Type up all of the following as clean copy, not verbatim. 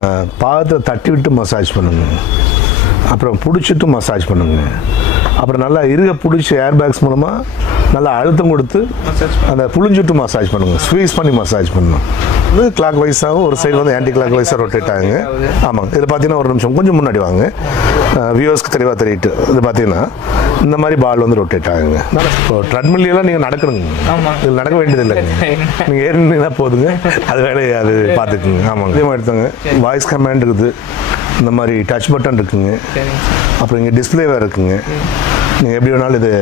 பாதத்தை தட்டி விட்டு மசாஜ் பண்ணுங்க, அப்புறம் பிடிச்சிட்டு மசாஜ் பண்ணுங்க, அப்புறம் நல்லா இருக பிடிச்சி ஏர் பேக்ஸ் மூலமாக நல்லா அழுத்தம் கொடுத்து அந்த புளிஞ்சுட்டு மசாஜ் பண்ணுங்க, ஸ்வீஸ் பண்ணி மசாஜ் பண்ணணும். இது கிளாக் வைஸாகவும் ஒரு சைடு வந்து ஆன்டி கிளாக் வைஸாக ரொட்டேட் ஆகுங்க. ஆமாங்க, இது பார்த்தீங்கன்னா ஒரு நிமிஷம் கொஞ்சம் முன்னாடி வாங்க, வியூவர்ஸ்க்கு தெளிவாக தெரியிட்டு. இது பார்த்தீங்கன்னா இந்த மாதிரி பால் வந்து ரொட்டேட் ஆகுங்க. இப்போ ட்ரெட்மில்லாம் நீங்கள் நடக்கணுங்க, இதில் நடக்க வேண்டியது இல்லைங்க, நீங்கள் ஏறினா போதுங்க, அது வேலையை அது பார்த்துக்குங்க. ஆமாங்க, இதே மாதிரி எடுத்தாங்க. வாய்ஸ் கமாண்ட் இருக்குது, இந்த மாதிரி டச் பட்டன் இருக்குங்க, அப்புறம் இங்கே டிஸ்பிளே வேறு இருக்குங்க. நீங்கள் எப்படி வேணாலும் இது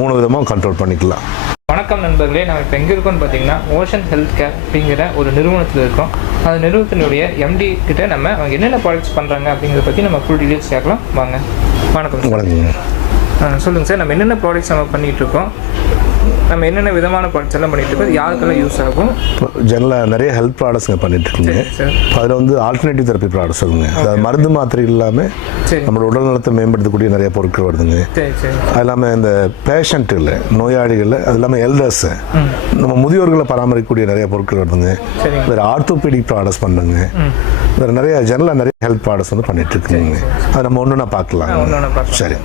3 விதமாக கண்ட்ரோல் பண்ணிக்கலாம். வணக்கம் நண்பர்களே, நம்ம இப்போ எங்கே இருக்கோம்னு பார்த்தீங்கன்னா ஓஷன் ஹெல்த் கேர் அப்படிங்கிற ஒரு நிறுவனத்தில் இருக்கோம். அந்த நிறுவனத்தினுடைய எம்டி கிட்ட நம்ம அவங்க என்னென்ன ப்ராடக்ட்ஸ் பண்ணுறாங்க அப்படிங்கிறத பற்றி நம்ம ஃபுல் டீட்டெயில்ஸ் கேட்கலாம். வாங்க. வணக்கம். வணக்கங்க. சொல்லுங்கள் சார், நம்ம என்னென்ன ப்ராடக்ட்ஸ் நம்ம பண்ணிகிட்ருக்கோம், நம்ம என்னென்ன விதமான ப்ராடக்ட்ஸ் எல்லாம் பண்ணிட்டு இருக்கோம், யாருக்கெல்லாம் யூஸ் ஆகும்? இப்போ ஜெனரலாக நிறைய ஹெல்த் ப்ராடக்ட்ஸுங்க பண்ணிட்டுருக்குங்க. அதில் வந்து ஆல்டர்னேட்டிவ் தெரப்பி ப்ராடக்ட்ஸ் வருதுங்க. அதாவது மருந்து மாத்திரை இல்லாமல் நம்மளோட உடல் நலத்தை மேம்படுத்தக்கூடிய நிறைய பொருட்கள் வருதுங்க. அது இல்லாமல் இந்த பேஷண்ட்டுகள், நோயாளிகள், அது இல்லாமல் எல்டர்ஸு, நம்ம முதியோர்களை பராமரிக்கக்கூடிய நிறைய பொருட்கள் வருதுங்க. வேறு ஆர்த்தோபெடிக் ப்ராடக்ட்ஸ் பண்ணுங்க, வேறு நிறைய ஜெனரலாக நிறைய ஹெல்த் ப்ராடக்ட்ஸ் வந்து பண்ணிட்டுருக்குங்க. அது நம்ம ஒன்றுனா பார்க்கலாம். சரி,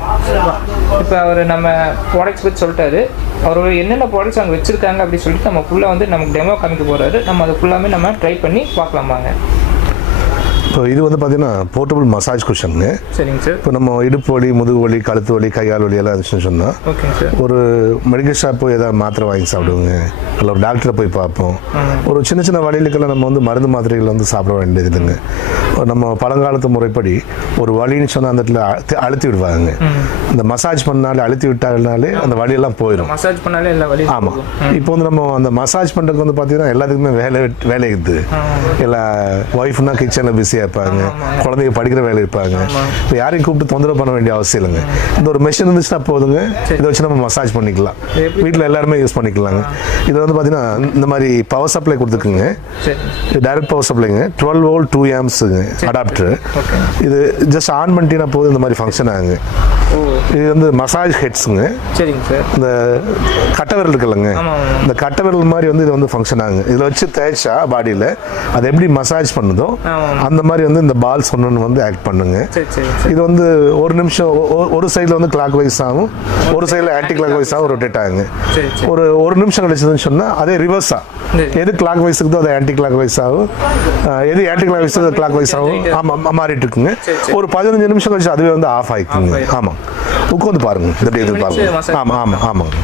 இப்போ அவர் நம்ம ப்ராடக்ட்ஸ் பற்றி சொல்லிட்டாரு. அவர் என்னென்ன ப்ராடக்ட்ஸ் அங்கே வச்சுருக்காங்க அப்படின்னு சொல்லிட்டு நம்ம ஃபுல்லாக வந்து நமக்கு டெமோ காமிக்க போகிறாரு. நம்ம அதை ஃபுல்லாமே நம்ம ட்ரை பண்ணி பார்க்கலாமாங்க. இப்போ இது வந்து பார்த்தீங்கன்னா போர்ட்டபிள் மசாஜ் குஷனுங்க. சரிங்க சார். இப்போ நம்ம இடுப்பு வலி, முதுகு வலி, கழுத்து வலி, கையால் வலி எல்லாம் இருந்துச்சுன்னு சொன்னால் ஒரு மெடிக்கல் ஷாப் போய் ஏதாவது மாத்திரை வாங்கி சாப்பிடுவோங்க, இல்லை ஒரு டாக்டரை போய் பார்ப்போம். ஒரு சின்ன சின்ன வலிகளுக்கெல்லாம் நம்ம வந்து மருந்து மாத்திரைகள் வந்து சாப்பிட வேண்டியது இல்லைங்க. நம்ம பழங்காலத்து முறைப்படி ஒரு வலின்னு சொன்னால் அந்த இடத்துல அழுத்தி விடுவாங்க. இந்த மசாஜ் பண்ணாலே அழுத்தி விட்டாலே அந்த வலியெல்லாம் போயிடும். மசாஜ் பண்ணாலே எல்லா வலி. ஆமாம். இப்போ வந்து நம்ம அந்த மசாஜ் பண்ணுறதுக்கு வந்து பார்த்தீங்கன்னா எல்லாத்துக்குமே வேலை இருக்குது. எல்லா ஒய்ஃப்னா கிச்சனில் பிஸியாக இருப்பாங்க, குழந்தைங்க படிக்கிற வேலை இருப்பாங்க. இப்போ யாரையும் கூப்பிட்டு தொந்தரவு பண்ண வேண்டிய அவசியம் இல்லைங்க. இந்த ஒரு மெஷின் இருந்துச்சுன்னா போதுங்க, இதை வச்சு நம்ம மசாஜ் பண்ணிக்கலாம். வீட்டில் எல்லாருமே யூஸ் பண்ணிக்கலாங்க. இது வந்து பார்த்தீங்கன்னா இந்த மாதிரி பவர் சப்ளை கொடுத்துக்குங்க. டைரக்ட் பவர் சப்ளைங்க, 12 வோல்ட் 2 ஆம்ஸுங்க அடாப்டர். இது ஜஸ்ட் ஆன் பண்ணிட்டீங்கன்னா போதும், இந்த மாதிரி ஃபங்க்ஷன் ஆகுங்க. இது வந்து மசாஜ் ஹெட்ஸுங்க. சரிங்க சார். இந்த கட்டை விரல் இருக்குல்லங்க, இந்த கட்டை விரல் மாதிரி வந்து இது வந்து ஃபங்க்ஷன் ஆகுங்க. இதில் வச்சு தேய்ச்சா பாடியில் அது எப்படி மசாஜ் பண்ணுதோ அந்த மாதிரி வந்து இந்த பால்ஸ் ஒன்று வந்து ஆக்ட் பண்ணுங்க. இது வந்து ஒரு நிமிஷம் ஒரு சைடில் வந்து கிளாக் வைஸ் ஆகும், ஒரு சைடில் ஆன்டி கிளாக் வைஸ் ஆகும் ரொட்டேட் ஆகுங்க. ஒரு நிமிஷம் கழிச்சதுன்னு சொன்னால் அதே ரிவர்ஸா, எது கிளாக் வைஸ் இருக்குதோ அது ஆன்டி கிளாக் வைஸ் ஆகும், எது anticlockwise clockwise ஆகும். ஆமாம், மாறிட்டு இருக்குங்க. ஒரு 15 நிமிஷம் கழிச்சு அதுவே வந்து ஆஃப் ஆகிக்குங்க. ஆமாம், உட்காந்து பாருங்க, இந்த பாருங்க. ஆமாம் ஆமாம் ஆமாங்க,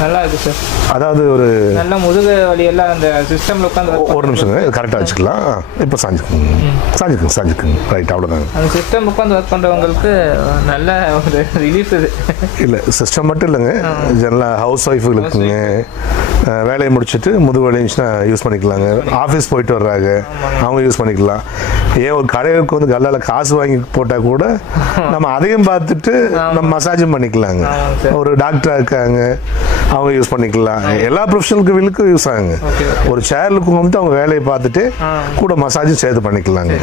நல்லா இருக்கு சார். அதாவது ஒரு நல்ல முதுகு வலி எல்லாம் அந்த சிஸ்டம்ல உட்காந்து ஒரு நிமிஷங்க கரெக்டாக வச்சுக்கலாம். இப்போ சாஞ்சுக்குங்க ரைட், அவ்வளோதாங்க. அந்த சிஸ்டம் உட்காந்து ஒர்க் பண்ணுறவங்களுக்கு நல்ல ஒரு ரிலீஃப். இது இல்லை சிஸ்டம் மட்டும் இல்லைங்க, ஜெனரலாக ஹவுஸ் ஒய்ஃபுகளுக்குங்க வேலையை முடிச்சுட்டு முதுகு வலிச்சுன்னா யூஸ் பண்ணிக்கலாங்க. ஆஃபீஸ் போயிட்டு வர்றாங்க, அவங்க யூஸ் பண்ணிக்கலாம். ஏன் ஒரு கடைகளுக்கு வந்து கல்லால் காசு வாங்கி போட்டால் கூட நம்ம அதையும் பார்த்துட்டு நம்ம மசாஜும் பண்ணிக்கலாங்க. ஒரு டாக்டராக இருக்காங்க, அவங்க யூஸ் பண்ணிக்கலாம். எல்லா ப்ரொஃபஷனலுக்கு வீலுக்கும் யூஸ் ஆகுங்க. ஒரு சேர்லுக்கு வந்து அவங்க வேலையை பார்த்துட்டு கூட மசாஜும் சேர்த்து பண்ணிக்கலாங்க.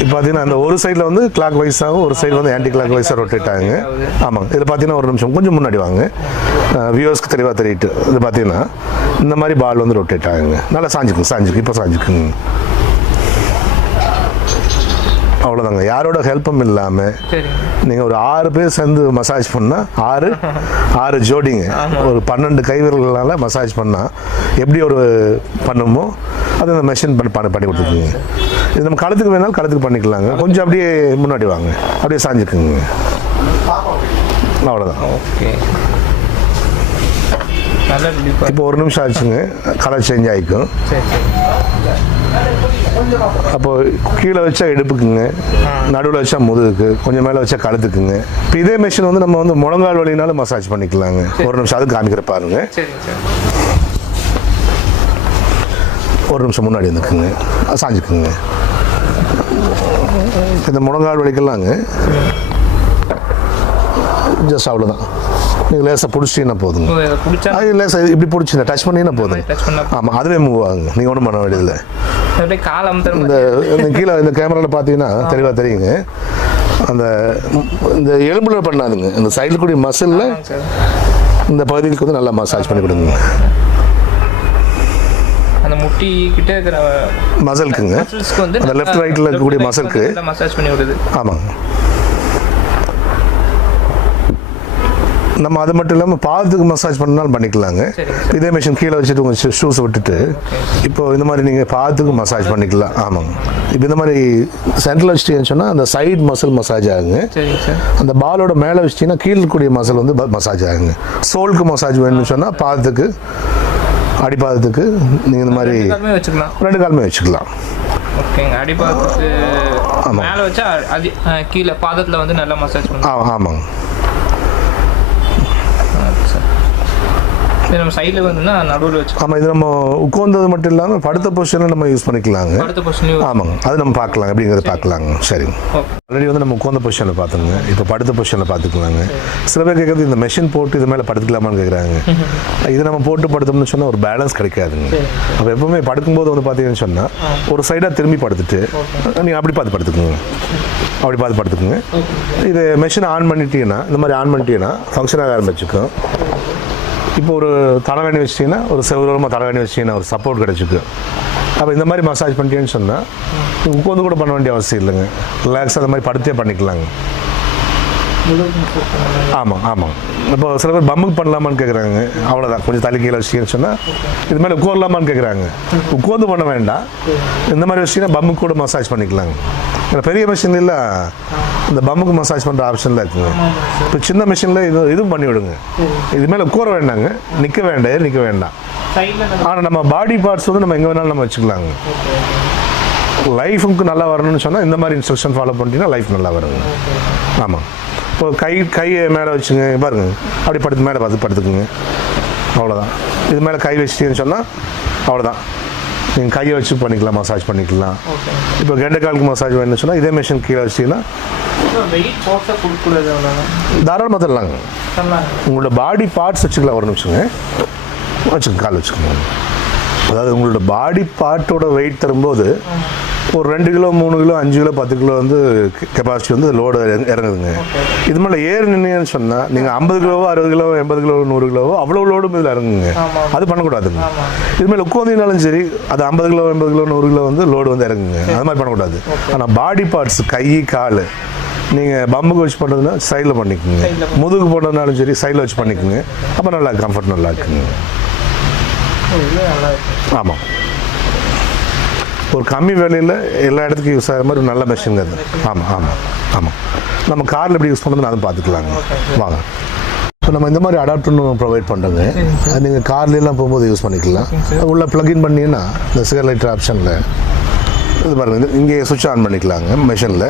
இப்போ பார்த்தீங்கன்னா அந்த ஒரு சைடில் வந்து கிளாக் வைஸாகவும் ஒரு சைடில் வந்து ஆன்டி கிளாக் வைஸாக ரொட்டேட் ஆகுங்க. ஆமாங்க, இது பார்த்தீங்கன்னா ஒரு நிமிஷம் கொஞ்சம் முன்னாடி வாங்க, வியூவர்ஸ்க்கு தெளிவாக தெரியிட்டு. இது பார்த்தீங்கன்னா இந்த மாதிரி பால் வந்து ரொட்டேட் ஆகுங்க. நல்லா சாஞ்சுக்குங்க. இப்போ சாஞ்சுக்குங்க, அவ்வளோதாங்க. யாரோட ஹெல்ப்பும் இல்லாமல் நீங்கள் ஒரு 6 பேர் சேர்ந்து மசாஜ் பண்ணால் 6 ஜோடிங்க, ஒரு 12 கைவிரல்களால் மசாஜ் பண்ணால் எப்படி ஒரு பண்ணுமோ அது அந்த மெஷின் பண்ணி கொடுத்துருக்குங்க. இது நம்ம கழுத்துக்கு வேணாலும் கழுத்துக்கு பண்ணிக்கலாங்க. கொஞ்சம் அப்படியே முன்னாடி வாங்க, அப்படியே சாஞ்சுக்குங்க, அவ்வளோதான். ஓகே, இப்போ ஒரு நிமிஷம் ஆச்சுங்க, கலர் சேஞ்ச் ஆகிக்கும். அப்போ கீழே வச்சா இடுப்புக்குங்க, நடுவில் வச்சா முதுகுக்கு, கொஞ்சம் மேலே வச்சா கழுத்துக்குங்க. இப்போ இதே மிஷின் வந்து நம்ம வந்து முழங்கால் வலினாலும் மசாஜ் பண்ணிக்கலாங்க. ஒரு நிமிஷம் அது காமிக்கிற பாருங்க. ஒரு நிமிஷம் முன்னாடி வந்துக்குங்க, சாஞ்சுக்குங்க. இந்த முழங்கால் வலிக்கலாங்க ஜஸ்ட் அவ்வளோதான். நீங்கள் லேசாக பிடிச்சிங்கன்னா போதுங்க, அது லேசாக இப்படி பிடிச்சிங்க டச் பண்ணிங்கன்னா போதுங்க. ஆமாம், அதுவே மூவ் ஆகுங்க, நீங்கள் ஒன்றும் பண்ண வேண்டியதில்லை. இந்த கீழே இந்த கேமராவில் பார்த்தீங்கன்னா தெளிவாக தெரியுங்க. இந்த எலும்புல பண்ணாதுங்க, இந்த சைடில் கூடிய மசிலில் இந்த பகுதிக்கு வந்து நல்லா மசாஜ் பண்ணி கொடுங்க. அந்த 50 கிட்ட இருக்கிற மசிலுக்குங்க, மசில்ஸ்க்கு வந்து அந்த லெஃப்ட் ரைட்டில் இருக்கக்கூடிய மசிலுக்கு மசாஜ் பண்ணி விடுது. ஆமாங்க. நம்ம அது மட்டும் இல்லாமல் பாதத்துக்கு மசாஜ் பண்ணாலும் பண்ணிக்கலாங்க. இதே மிஷின் கீழே வச்சுட்டு உங்கள் ஷூஸை விட்டுட்டு இப்போ இந்த மாதிரி நீங்கள் பாதத்துக்கு மசாஜ் பண்ணிக்கலாம். ஆமாங்க. இப்போ இந்த மாதிரி சென்ட்ரல் வச்சிட்டீங்கன்னு சொன்னால் அந்த சைடு மசில் மசாஜ் ஆகுங்க. அந்த பாலோட மேலே வச்சிட்டிங்கன்னா கீழே இருக்கக்கூடிய மசில் வந்து மசாஜ் ஆகுங்க. சோலுக்கு மசாஜ் வேணும்னு சொன்னால் பாதத்துக்கு அடிப்பாதத்துக்கு நீங்கள் இந்த மாதிரி வச்சுக்கலாம், 2 காலுமே வச்சுக்கலாம். ஓகேங்க. அடிப்பாதத்துக்கு மேலே வச்சா அது கீழே பாதத்தில் வந்து நல்லா மசாஜ் பண்ணுவோம். ஆமாங்க. இது நம்ம சைடில் வந்துன்னா நடுவில் வச்சு. ஆமாம், இது நம்ம உட்கார்ந்தது மட்டும் இல்லாமல் படுத்த பொசிஷனில் நம்ம யூஸ் பண்ணிக்கலாங்க. படுத்த பொசிஷன். ஆமாங்க, அது நம்ம பார்க்கலாம் எப்படிங்கிறத பார்க்கலாங்க. சரிங்க. ஆல்ரெடி வந்து நம்ம உட்கார்ந்த பொசிஷனில் பார்த்துங்க, இப்போ படுத்த பொசிஷனில் பார்த்துக்கலாங்க. சில பேர் கேட்குறது இந்த மெஷின் போட்டு இது மேலே படுத்துக்கலாமான்னு கேட்குறாங்க. இது நம்ம போட்டு படுத்தோம்னு சொன்னால் ஒரு பேலன்ஸ் கிடைக்காதுங்க. அப்போ எப்பவுமே படுக்கும்போது வந்து பார்த்தீங்கன்னு சொன்னால் ஒரு சைடாக திரும்பி படுத்துட்டு நீங்கள் அப்படி பார்த்து படுத்துக்குங்க, அப்படி பார்த்து படுத்துக்குங்க. இது மெஷினை ஆன் பண்ணிட்டீங்கன்னா, இந்த மாதிரி ஆன் பண்ணிட்டீங்கன்னா ஃபங்க்ஷன் ஆக ஆரம்பிச்சுக்கும். இப்போ ஒரு தலைவாணி வச்சிட்டிங்கன்னா, ஒரு செவ்வரமாக தலைவாணி வச்சிட்டிங்கன்னா ஒரு சப்போர்ட் கிடச்சிக்கும். அப்போ இந்த மாதிரி மசாஜ் பண்ணிட்டேன்னு சொன்னால் உட்காந்து கூட பண்ண வேண்டிய அவசியம் இல்லைங்க. ரிலாக்ஸாக அந்த மாதிரி படுத்தே பண்ணிக்கலாங்க. ஆமாம் ஆமாம். இப்போ சில பேர் பம்முக்கு பண்ணலாமான்னு கேட்குறாங்க. அவ்வளோதான், கொஞ்சம் தலை கீழே வச்சிங்கன்னு சொன்னால் இது மேலே உட்காரலாமான்னு கேட்குறாங்க. உட்காந்து பண்ண வேண்டாம், இந்த மாதிரி வச்சிங்கன்னா பம்முக்கு கூட மசாஜ் பண்ணிக்கலாங்க. ஏன்னா பெரிய மிஷினில் இந்த பம்முக்கு மசாஜ் பண்ணுற ஆப்ஷனில் இருக்குங்க. இப்போ சின்ன மிஷினில் இதுவும் பண்ணி விடுங்க. இது மேலே உட்கார வேண்டாங்க, நிற்க வேண்டாம். ஆனால் நம்ம பாடி பார்ட்ஸ் வந்து நம்ம எங்கே வேணாலும் நம்ம வச்சுக்கலாங்க. லைஃபுக்கு நல்லா வரணும்னு சொன்னால் இந்த மாதிரி இன்ஸ்ட்ரக்ஷன் ஃபாலோ பண்ணிட்டீங்கன்னா லைஃப் நல்லா வருங்க. ஆமாம். இப்போ கையை மேலே வச்சுங்க, பாருங்க, அப்படி படுத்து மேலே பார்த்து படுத்துக்குங்க. அவ்வளோதான். இது மேலே கை வச்சிட்டீங்கன்னு சொன்னால் அவ்வளோதான், நீங்கள் கையை வச்சு பண்ணிக்கலாம், மசாஜ் பண்ணிக்கலாம். இப்போ கெண்டைக்காலுக்கு மசாஜ் வேணும்னு சொன்னால் இதே மிஷின் கீழே வச்சிட்டிங்கன்னா தாராளமாக தரலாங்க. உங்களோட பாடி பார்ட்ஸ் வச்சுக்கலாம். ஒரு நிமிஷங்க வச்சுக்கோங்க, கால் வச்சுக்கோங்க. அதாவது உங்களோட பாடி பார்ட்டோட வெயிட் தரும்போது ஒரு 2 கிலோ 3 கிலோ 5 கிலோ 10 கிலோ வந்து கெப்பாசிட்டி வந்து லோடு இறங்குதுங்க. இது மேலே ஏறு நின்னீங்கன்னு சொன்னால் நீங்கள் 50 கிலோவோ 60 கிலோ 80 கிலோ 100 கிலோவோ அவ்வளோ லோடும் இதில் இறங்குங்க. அது பண்ணக்கூடாதுங்க. இது மேலே உட்காந்திங்கனாலும் சரி, அது 50 கிலோ 80 கிலோ 100 கிலோ வந்து லோடு வந்து இறங்குங்க. அது மாதிரி பண்ணக்கூடாது. ஆனால் பாடி பார்ட்ஸ் கை கால் நீங்கள் பம்புக்கு வச்சு பண்ணுறதுனா சைடில் பண்ணிக்கோங்க. முதுகு போடுறதுனாலும் சரி சைடில் வச்சு பண்ணிக்கோங்க. அப்போ நல்லா கம்ஃபர்ட் நல்லா இருக்குங்க. ஆமாம். ஒரு கம்மி விலையில் எல்லா இடத்துக்கும் யூஸ் ஆகிற மாதிரி ஒரு நல்ல மெஷின் அது. ஆமாம். நம்ம காரில் எப்படி யூஸ் பண்ணுறதுன்னு அதை பார்த்துக்கலாங்க. வாங்க. இப்போ நம்ம இந்த மாதிரி அடாப்டர்னு ப்ரொவைட் பண்ணுறோங்க. அது நீங்கள் கார்லாம் போகும்போது யூஸ் பண்ணிக்கலாம். உள்ள ப்ளக்இன் பண்ணிங்கன்னா இந்த சிகர் லைட்டர் ஆப்ஷனில் இது பாருங்கள், இங்கே சுவிட்ச் ஆன் பண்ணிக்கலாங்க. மெஷினில்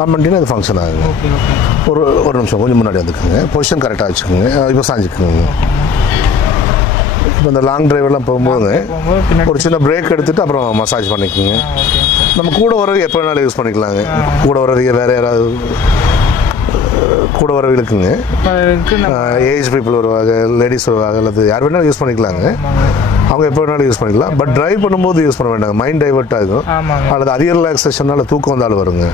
ஆன் பண்ணிட்டீங்கன்னா அது ஃபங்க்ஷன் ஆகுங்க. ஒரு நிமிஷம் கொஞ்சம் முன்னாடி வந்துக்குங்க. பொசிஷன் கரெக்டாக வச்சுக்கோங்க. இப்போ சாஞ்சிக்குங்க. இப்போ இந்த லாங் டிரைவெல்லாம் போகும்போது ஒரு சின்ன பிரேக் எடுத்துகிட்டு அப்புறம் மசாஜ் பண்ணிக்கோங்க. நம்ம கூட வரது எப்போ வேணாலும் யூஸ் பண்ணிக்கலாங்க. கூட வரதுக்கு வேறு யாராவது கூட வரவங்களுக்குங்க, ஏஜ் பீப்புள் வருவாங்க, லேடிஸ் வருவாங்க, அல்லது யார் வேணாலும் யூஸ் பண்ணிக்கலாங்க. அவங்க எப்போ வேணாலும் யூஸ் பண்ணிக்கலாம். பட் டிரைவ் பண்ணும்போது யூஸ் பண்ண வேண்டாங்க, மைண்ட் டைவர்ட் ஆகும். அல்லது அதிக ரிலாக்ஸேஷனால தூக்கம் வந்தாலும் வருங்க.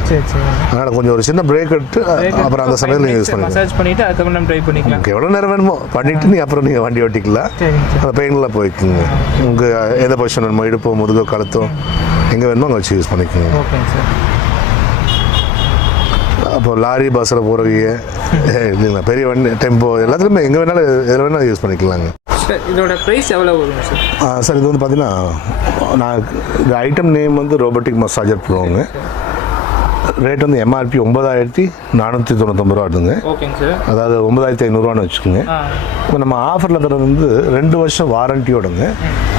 அதனால் கொஞ்சம் ஒரு சின்ன பிரேக் எடுத்து அப்புறம் அந்த சமயத்தில் நீங்கள் யூஸ் பண்ணிக்கலாம். எவ்வளோ நேரம் வேணுமோ பண்ணிவிட்டு நீங்கள் அப்புறம் நீங்கள் வண்டி ஓட்டிக்கலாம். அந்த பெயின்லாம் போய்க்குங்க. உங்கள் எந்த பொசிஷன் வேணுமோ, இடுப்போ முதுகோ கழுத்தோ எங்கே வேணுமோ அங்கே வச்சு யூஸ் பண்ணிக்கோங்க. அப்போ லாரி பஸ்ஸில் போகிறவங்க இல்லைங்களா, பெரிய வண்டி டெம்போ எல்லாத்துலேயுமே எங்கே வேணாலும் எதில் வேணாலும் யூஸ் பண்ணிக்கலாங்க. இதோட ப்ரைஸ் எவ்வளோ வரும் சார்? சார் இது வந்து பார்த்தீங்கன்னா இந்த ஐட்டம் நேம் வந்து ரோபோட்டிக் மசாஜர் ப்ரோங்க. ரேட் வந்து எம்ஆர்பி 9499 ரூபா வருதுங்க. அதாவது 9500 வச்சுக்கோங்க. இப்போ நம்ம ஆஃபரில் தரது வந்து 2 வருஷம் வாரண்டியோடங்க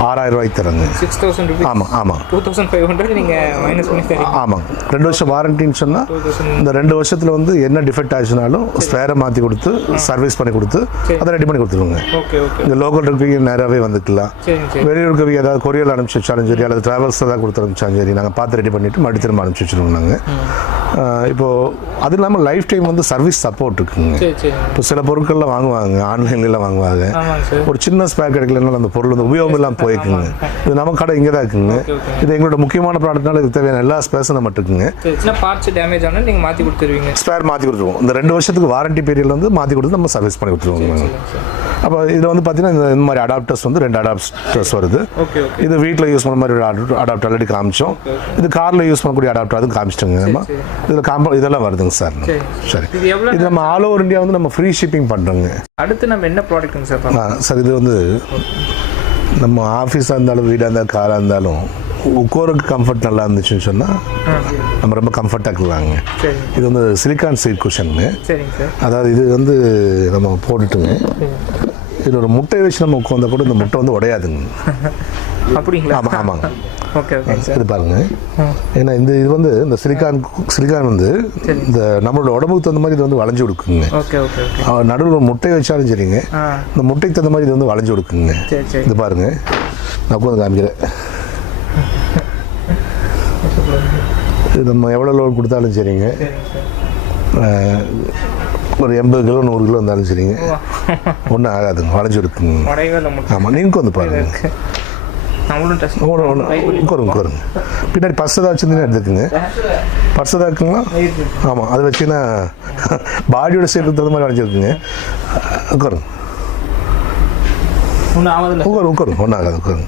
6000 ரூபாய்க்கு தரங்க. ஆமாம் 2500 நீங்கள் மைனஸ் பண்ணி தரீங்க. ஆமாம், 2 வருஷம் வாரண்டின்னு சொன்னால் இந்த 2 வருஷத்தில் வந்து என்ன டிஃபெக்ட் ஆச்சுனாலும் ஸ்பேரை மாற்றி கொடுத்து சர்வீஸ் பண்ணி கொடுத்து அதை ரெடி பண்ணி கொடுத்துருவோங்க. இந்த லோக்கல் இருக்கவங்க நேராகவே வந்துக்கலாம். வெளியூர் இருக்கவங்க ஏதாவது கொரியரில் அனுப்பிச்சி வச்சாலும் சரி, அல்லது ட்ராவல்ஸ் ஏதாவது கொடுத்து அனுப்பிச்சாலும் சரி, நாங்கள் பார்த்து ரெடி பண்ணிவிட்டு மறுபடியும் திரும்ப அனுப்பிச்சி வச்சுருவோம் நாங்கள். இப்போது அது இல்லாமல் லைஃப் டைம் வந்து சர்வீஸ் சப்போர்ட் இருக்குங்க. இப்போ சில பொருட்கள்லாம் வாங்குவாங்க, ஆன்லைன்லாம் வாங்குவாங்க. ஒரு சின்ன ஸ்பேர் கிடைக்கலனால அந்த பொருள் வந்து உபயோகம் இல்லாமல் போய்க்குங்க. இது நம்ம கடை இங்கே தான் இருக்குங்க. இது எங்களோட முக்கியமான ப்ராடக்ட்னால இது தேவையான எல்லா ஸ்பேர்ஸும் நம்ம இருக்குங்க. பார்ட்ஸ் டேமேஜ் ஆனால் நீங்கள் மாற்றி கொடுத்துருவீங்க. ஸ்பேர் மாற்றி கொடுத்துருவோம். இந்த 2 வருஷத்துக்கு வாரண்டி பீரியட்ல வந்து மாற்றி கொடுத்து நம்ம சர்வீஸ் பண்ணி கொடுத்துருவோங்க. அப்போ இதில் வந்து பார்த்தீங்கன்னா இந்த மாதிரி அடாப்டர்ஸ் வந்து 2 அடாப்டர்ஸ் வருது. Okay okay. இது வீட்டில் யூஸ் பண்ண மாதிரி ஒரு அடாப்டர் ஆல்ரெடி காமிச்சோம். இது காரில் யூஸ் பண்ணக்கூடிய அடாப்டர் அதுவும் காமிச்சிட்டோங்க. நம்ம இதில் இதெல்லாம் வருதுங்க சார். சரி, இது நம்ம ஆல் ஓவர் இந்தியா வந்து நம்ம ஃப்ரீ ஷிப்பிங் பண்ணுறோங்க. அடுத்து நம்ம என்ன ப்ராடக்ட்டுங்க சார்? சார் இது வந்து நம்ம ஆஃபீஸாக இருந்தாலும் வீடாக இருந்தாலும் காராக இருந்தாலும் உட்காருக்கு கம்ஃபர்ட் நல்லா இருந்துச்சுன்னு சொன்னால் நம்ம ரொம்ப கம்ஃபர்ட்டாக இருக்கலாங்க. இது வந்து சிலிக்கான் சீட் குஷனுங்க. அதாவது இது வந்து நம்ம போட்டுட்டுங்க இதில் ஒரு முட்டையை வச்சு நம்ம உட்காந்தா கூட இந்த முட்டை வந்து உடையாதுங்க. அப்படிங்களா? ஆமாம் ஆமாங்க. Okay okay sir. இது பாருங்க, ஏன்னா இது வந்து இந்த சிலிக்கான் வந்து இந்த நம்மளோட உடம்புக்கு தகுந்த மாதிரி இது வந்து வளைஞ்சு கொடுக்குங்க. Okay okay okay. நடுவில் ஒரு முட்டையை வச்சாலும் சரிங்க, இந்த முட்டைக்கு தகுந்த மாதிரி இது வந்து வளைஞ்சு கொடுக்குங்க. இது பாருங்க, நான் உட்காந்து காமிக்கிறேன். இது நம்ம எவ்வளோ லோன் கொடுத்தாலும் சரிங்க, ஒரு 80 கிலோ 100 கிலோ இருந்தாலும் சரிங்க, ஒன்றும் ஆகாதுங்க, வளைஞ்சு இருக்குங்க. ஆமாம், நீங்கள் வந்து பாருங்க. உட்காருங்க. பின்னாடி பர்ஸ் ஏதாவது வச்சுருந்தீங்கன்னா எடுத்துக்குங்க. பர்ஸ் ஏதாவது இருக்குங்களா? ஆமாம், அதை வச்சுன்னா பாடியோட ஷேப்புக்கு தகுந்த மாதிரி வளைஞ்சிருக்குங்க. உட்காருங்க. ஒன்றும் ஆகாது. உட்காருங்க.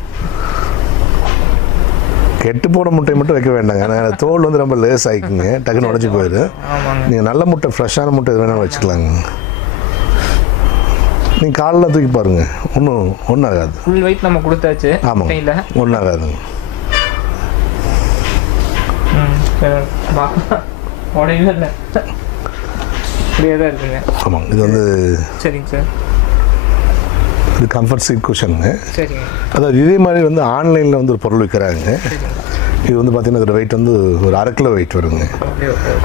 கெட்டு போன முட்டை மட்டும் வைக்க வேண்டாங்க, ஏன்னா தோல் வந்து ரொம்ப லேஸ் ஆகிக்குங்க, டக்குன்னு உடஞ்சி போயிடு. நீங்கள் நல்ல முட்டை, ஃப்ரெஷ்ஷான முட்டை எது வேணாலும் வச்சுக்கலாங்க. நீங்கள் காலில் தூக்கி பாருங்க, ஒன்றும் ஆகாது. ஃபுல் வெயிட் நம்ம கொடுத்தாச்சு. ஆமாம், ஒன்றும் ஆகாதுங்க. ஆமாங்க, இது வந்து சரிங்க சார். இது கம்ஃபர்ட் சீட் குஷனுங்க. சரிங்க. அதாவது இதே மாதிரி வந்து ஆன்லைனில் வந்து ஒரு பொருள் விற்கிறாங்க. இது வந்து பார்த்தீங்கன்னா இதோட வெயிட் வந்து ஒரு 1/2 கிலோ வெயிட் வருங்க.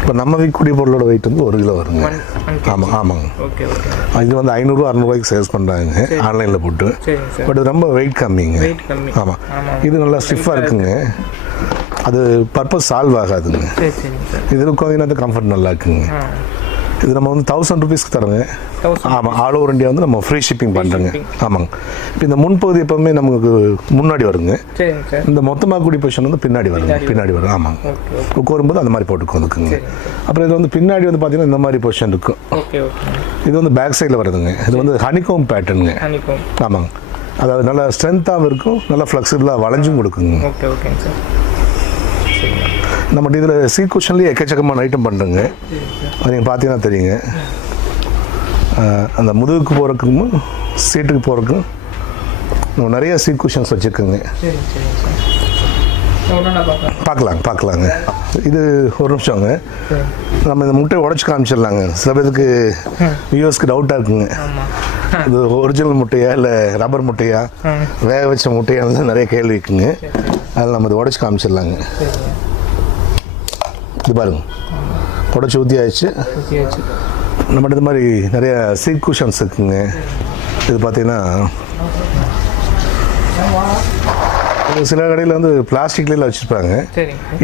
இப்போ நம்ம விற்கக்கூடிய பொருளோட வெயிட் வந்து 1 கிலோ வருங்க. ஆமாங்க. இது வந்து 500 600 சேல்ஸ் பண்ணுறாங்க ஆன்லைனில் போட்டு. பட் இது ரொம்ப வெயிட் கம்மிங்க. ஆமாம், இது நல்லா ஸ்டிஃபாக இருக்குங்க. அது பர்பஸ் சால்வ் ஆகாதுங்க. இதில் உட்காந்து அந்த கம்ஃபர்ட் நல்லா இருக்குங்க. இது நம்ம வந்து 1000 ருபீஸ்க்கு தரோங்க. ஆமாம், ஆல் ஓவர் இந்தியா வந்து நம்ம ஃப்ரீ ஷிப்பிங் பண்ணுறோங்க. ஆமாங்க. இப்போ இந்த முன்பகுதி எப்போவுமே நமக்கு முன்னாடி வருங்க, இந்த மொத்தமாக கூடிய பொசிஷன் வந்து பின்னாடி வரும். ஆமாங்க, உட்காரும்போது அந்த மாதிரி போட்டு வந்துக்குங்க. அப்புறம் இது வந்து பின்னாடி வந்து பார்த்தீங்கன்னா இந்த மாதிரி பொசிஷன் இருக்கும். இது வந்து பேக் சைடில் வருதுங்க. இது வந்து ஹனிகோம் பேட்டர்னுங்க. ஆமாங்க, அதாவது நல்லா ஸ்ட்ரென்த்தாகவும் இருக்கும், நல்லா ஃப்ளெக்சிபிளாக வளைஞ்சும் கொடுக்குங்க. நம்மகிட்ட இதில் சீட் குஷன்லேயே எக்கச்சக்கமான ஐட்டம் பண்ணுறோங்க. அது நீங்கள் பார்த்தீங்கன்னா தெரியுங்க. அந்த முதுகுக்கு போகிறதுக்கும் சீட்டுக்கு போகிறதுக்கும் நம்ம நிறைய சீட் குஷன்ஸ் வச்சுருக்கோங்க. பார்க்கலாங்க. இது ஒரு நிமிஷங்க, நம்ம இந்த முட்டையை உடச்சி காமிச்சிடலாங்க. சில பேருக்கு வியூவர்ஸ்க்கு டவுட்டாக இருக்குங்க, இது ஒரிஜினல் முட்டையா இல்லை ரப்பர் முட்டையா, வேக வச்ச முட்டையா, நிறைய கேள்வி இருக்குங்க. அதில் நம்ம இதை உடச்சி காமிச்சிடலாங்க. இது பாருங்க, உடச்சி ஊற்றி ஆயிடுச்சு. நம்மகிட்ட இது மாதிரி நிறைய சீட் குஷன்ஸ் இருக்குங்க. இது பார்த்தீங்கன்னா சில கடையில் வந்து பிளாஸ்டிக்லாம் வச்சுருப்பாங்க.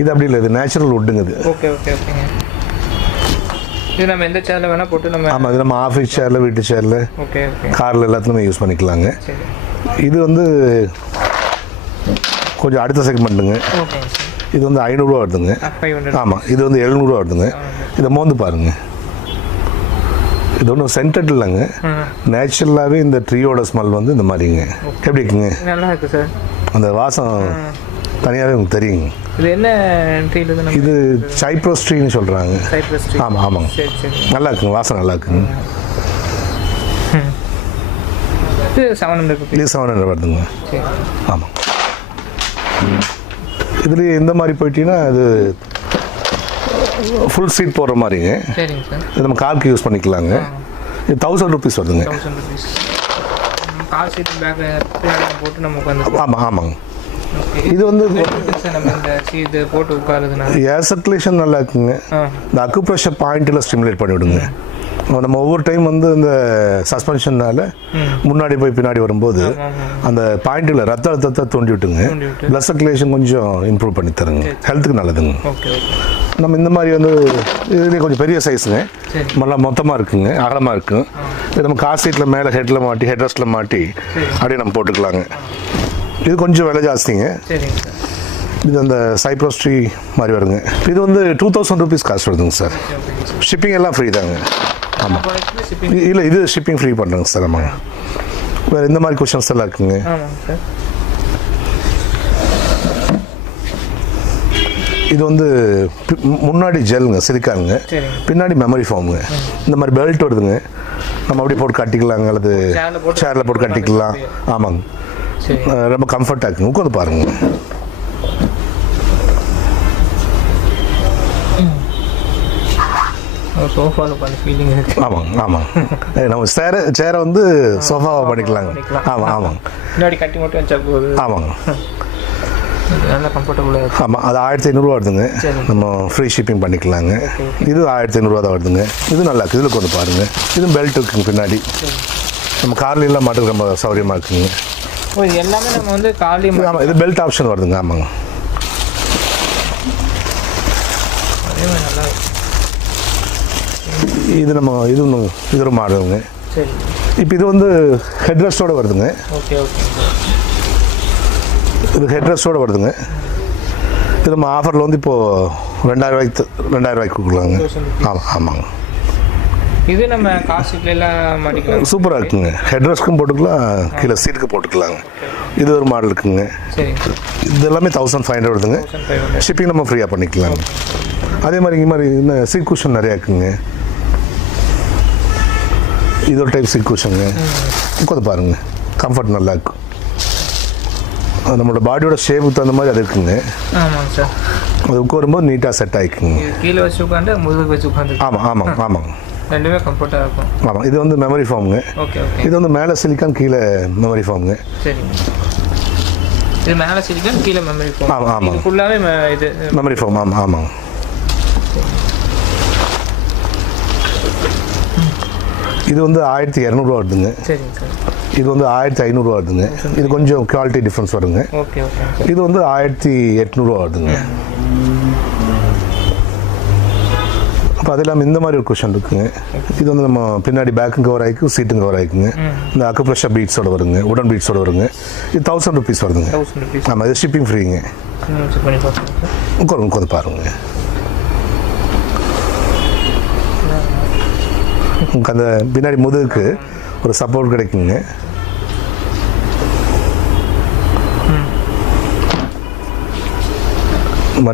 இது அப்படி இல்லை, இது நேச்சுரல் வுட்டுங்க. இது நம்ம எந்த சேர்ல வேணா போட்டு நம்ம ஆமாம், இது நம்ம ஆஃபீஸ் சேரில், வீட்டு சேரில், காரில் எல்லாத்துலேயுமே யூஸ் பண்ணிக்கலாங்க. இது வந்து கொஞ்சம் அடுத்த செக்மெண்ட்டுங்க. இது வந்து 500 ரூபா வருதுங்க. ஆமாம், இது வந்து 700 ரூபா வருதுங்க. இதை மோந்து பாருங்க. இது ஒன்றும் சென்டட் இல்லைங்க, நேச்சுரலாகவே இந்த ட்ரீயோட ஸ்மெல் வந்து இந்த மாதிரிங்க. எப்படி இருக்குங்க? நல்லா இருக்கு சார். அந்த வாசம் தனியாகவே உங்களுக்கு தெரியுங்க. இது என்ன ட்ரீ? இது சைப்ரஸ் ட்ரீன்னு சொல்கிறாங்க. ஆமாங்க, நல்லா இருக்குங்க, வாசம் நல்லா இருக்குங்க. இது 700 வருதுங்க. ஆமாம், இதுலேயே இந்த மாதிரி போயிட்டீங்கன்னா இது ஃபுல் சீட் போடுற மாதிரிங்க. இது நம்ம காருக்கு யூஸ் பண்ணிக்கலாங்க. இது 1000 ருபீஸ் வருதுங்க. ஆமாங்க. இது வந்து ஏர் சர்க்குலேஷன் நல்லா இருக்குங்க. இந்த அக்குப்ரெஷர் பாயிண்ட்டில் ஸ்டிமுலேட் பண்ணிவிடுங்க. நம்ம ஒவ்வொரு டைம் வந்து இந்த சஸ்பென்ஷன்னால முன்னாடி போய் பின்னாடி வரும்போது அந்த பாயிண்ட்டில் ரத்த அழுத்தத்தை தூண்டி விட்டுங்க. பிளட் சர்க்குலேஷன் கொஞ்சம் இம்ப்ரூவ் பண்ணி தருங்க, ஹெல்த்துக்கு நல்லதுங்க. நம்ம இந்த மாதிரி வந்து இதுலேயே கொஞ்சம் பெரிய சைஸுங்க, நல்லா மொத்தமாக இருக்குங்க, அகலமாக இருக்குங்க. இது நம்ம கார் சீட்டில் மேலே ஹெட்டில் மாட்டி, ஹெட் ரெஸ்ட்டில் மாட்டி அப்படியே நம்ம போட்டுக்கலாங்க. இது கொஞ்சம் விலை ஜாஸ்திங்க. இது அந்த சைப்ரஸ் ட்ரீ மாதிரி வருங்க. இது வந்து 2000 ருபீஸ் காஸ்ட் வருதுங்க சார். ஷிப்பிங் எல்லாம் ஃப்ரீ தாங்க. ஆமாம், இல்லை இது ஷிப்பிங் ஃப்ரீ பண்ணுறேங்க சார். ஆமாங்க. வேறு இந்த மாதிரி கொஷின்ஸ் எல்லாம் இருக்குங்க. ஆமாங்க சார். இது வந்து முன்னாடி ஜெல்லுங்க, சிலிக்கானுங்க, பின்னாடி மெமரி ஃபார்முங்க. இந்த மாதிரி பெல்ட் வருதுங்க, நம்ம அப்படியே போட்டு கட்டிக்கலாங்க, அல்லது சேரில் போட்டு கட்டிக்கலாம். ஆமாங்க, ரொம்ப கம்ஃபர்ட்டாக இருக்குங்க. உட்காந்து பாருங்க. ஆமாங்க ஆமாங்க, நம்ம சேரை வந்து சோஃபாவாக பண்ணிக்கலாங்க. ஆமாம் ஆமாங்க, முன்னாடி கட்டி மட்டும் வச்சா போகுது. ஆமாங்க, நல்லா கம்ஃபர்டபுளாக இருக்கும். ஆமாம். அது 1500 வருதுங்க, நம்ம ஃப்ரீ ஷிப்பிங் பண்ணிக்கலாங்க. இது 1500 தான் வருதுங்க. இது நல்லா இருக்குது. இதில் கொண்டு பாருங்கள். இது பெல்ட் இருக்குங்க பின்னாடி. நம்ம கார்லாம் மாட்டுக்கு ரொம்ப சௌகரியமாக இருக்குங்க. எல்லாமே நம்ம வந்து கார்லேயும். ஆமாம், இது பெல்ட் ஆப்ஷன் வருதுங்க. ஆமாங்க, நல்லா இது நம்ம இது ஒரு மாடலுங்க. சரி. இப்போ இது வந்து ஹெட் ரெஸ்ட்டோடு வருதுங்க. Okay okay. இது ஹெட் ரெஸ்ட்டோடு வருதுங்க. இது நம்ம ஆஃபரில் வந்து இப்போது 2000 ரூபாய்க்கு கொடுக்கலாங்க. ஆமாம் ஆமாங்க. இது நம்ம காசுலாம் மாட்டிக்கலாம். சூப்பராக இருக்குங்க. ஹெட் ரெஸ்ட்க்கும் போட்டுக்கலாம், கீழே சீட்டுக்கு போட்டுக்கலாங்க. இது ஒரு மாடல் இருக்குங்க. சரி. இது எல்லாமே 1500 வருதுங்க. ஷிப்பிங் நம்ம ஃப்ரீயாக பண்ணிக்கலாங்க. அதே மாதிரி இங்கே மாதிரி இன்னும் சீட் குஷன் நிறையா இருக்குங்க. இது ஒரு டைப் சீட் குஷனுங்க. உட்காந்து பாருங்கள், கம்ஃபர்ட் நல்லா இருக்கும். நம்மளோட பாடியோட ஷேப்புக்கு தகுந்த மாதிரி அது இருக்குங்க. ஆமாங்க சார். அது உட்காரும்போது நீட்டாக செட் ஆகிக்குங்க. கீழே வச்சு உட்காந்து முதுகு வச்சு உட்காந்து. ஆமாம் ஆமாங்க ஆமாங்க, ரெண்டுமே கம்ஃபர்ட்டாக இருக்கும். ஆமாம். இது வந்து மெமரி ஃபார்முங்க. Okay okay. இது வந்து மேலே சிலிக்கான், கீழே மெமரி ஃபார்முங்க. சரி. இது மேலே சிலிக்கான், கீழே மெமரி ஃபார்ம். ஆமாம் ஆமாம், இது ஃபுல்லாகவே இது மெமரி ஃபார்ம். ஆமாம் ஆமாங்க. இது வந்து 1200 வருதுங்க. சரிங்க சார். இது வந்து 1500 வருதுங்க. இது கொஞ்சம் குவாலிட்டி டிஃப்ரென்ஸ் வருங்க. Okay okay. இது வந்து 1800 வருதுங்க. அப்போ அது இல்லாமல் இந்த மாதிரி ஒரு குஷன் இருக்குங்க. இது வந்து நம்ம பின்னாடி பேக்கும் கவர் ஆகிக்கும், சீட்டும் கவர் ஆகிக்குங்க. இந்த அக்குப்ரெஷர் பீட்ஸோட வருங்க, உடன் பீட்ஸோட வருங்க. இது 1000 rupees வருதுங்க. ஆமாம், இது ஷிப்பிங் ஃப்ரீங்க. உட்காந்து பாருங்க. உங்களுக்கு அந்த பின்னாடி முதுகுக்கு ஒரு சப்போர்ட் கிடைக்குங்க.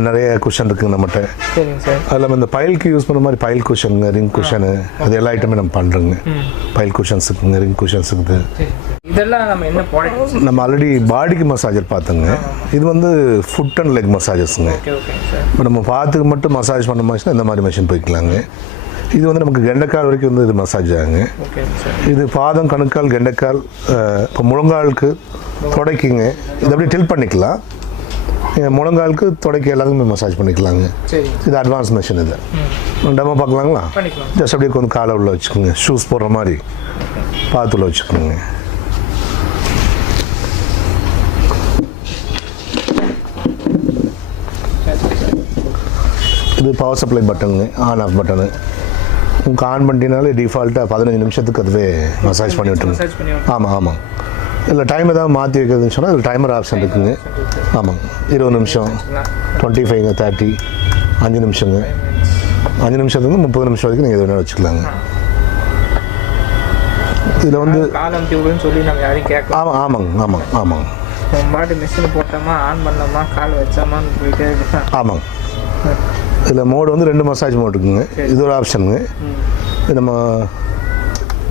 நிறைய குஷன் இருக்குங்க நம்மகிட்ட. அதில் நம்ம இந்த பைலுக்கு யூஸ் பண்ணுற மாதிரி பைல் குஷனுங்க, ரிங் குஷனு, அது எல்லா ஐட்டமே நம்ம பண்ணுறோங்க. பைல் குஷன்ஸ் இருக்குங்க, ரிங் குஷன்ஸ் இருக்குது. இதெல்லாம் நம்ம என்ன ப்ராடக்ட்? நம்ம ஆல்ரெடி பாடிக்கு மசாஜர் பார்த்தோங்க. இது வந்து ஃபுட் அண்ட் லெக் மசாஜஸ்ங்க. இப்போ நம்ம பாத்துக்கு மட்டும் மசாஜ் பண்ண மாதிரி இந்த மாதிரி மிஷின் போய்க்கலாங்க. இது வந்து நமக்கு கெண்டைக்கால் வரைக்கும் வந்து இது மசாஜ் ஆகுங்க. இது பாதம், கணுக்கால், கெண்டைக்கால், இப்போ முழங்காலுக்கு தொடைக்குங்க. இது அப்படியே டில் பண்ணிக்கலாம். முழங்காலுக்கு தொடக்கி எல்லாத்துக்குமே மசாஜ் பண்ணிக்கலாங்க. இது அட்வான்ஸ் மிஷின். இது டெமோ பார்க்கலாங்களா? ஜஸ்ட் அப்படியே கொஞ்சம் காலை உள்ள வச்சுக்கோங்க. ஷூஸ் போடுற மாதிரி பார்த்து உள்ள வச்சுக்கோங்க. இது பவர் சப்ளை பட்டனுங்க, ஆன் ஆஃப் பட்டனு. உங்களுக்கு ஆன் பண்ணிட்டீங்கனாலே டிஃபால்ட்டாக 15 நிமிஷத்துக்கு அதுவே மசாஜ் பண்ணி விட்டுருங்க. ஆமாம் ஆமாம். இல்லை டைம் ஏதாவது மாற்றி வைக்கிறதுன்னு சொன்னால் அதில் டைமர் ஆப்ஷன் இருக்குங்க. ஆமாங்க, 20 நிமிஷம், 25, 30, 5 நிமிஷங்க. 5 நிமிஷத்துலேருந்து 30 நிமிஷம் வரைக்கும் நீங்கள் எது வேணாலும் வச்சுக்கலாங்க. இதில் வந்து சொல்லி நம்ம யாரையும் கேட்கலாம். ஆமாம் ஆமாங்க ஆமாங்க ஆமாங்க. பாட்டு மிஷின் போட்டோமா, ஆன் பண்ணோமா, கால் வச்சோமான்னு போயிட்டே இருக்கலாம். ஆமாங்க. இதில் மோடு வந்து 2 மசாஜ் மோடு இருக்குங்க. இது ஒரு ஆப்ஷனுங்க. இது நம்ம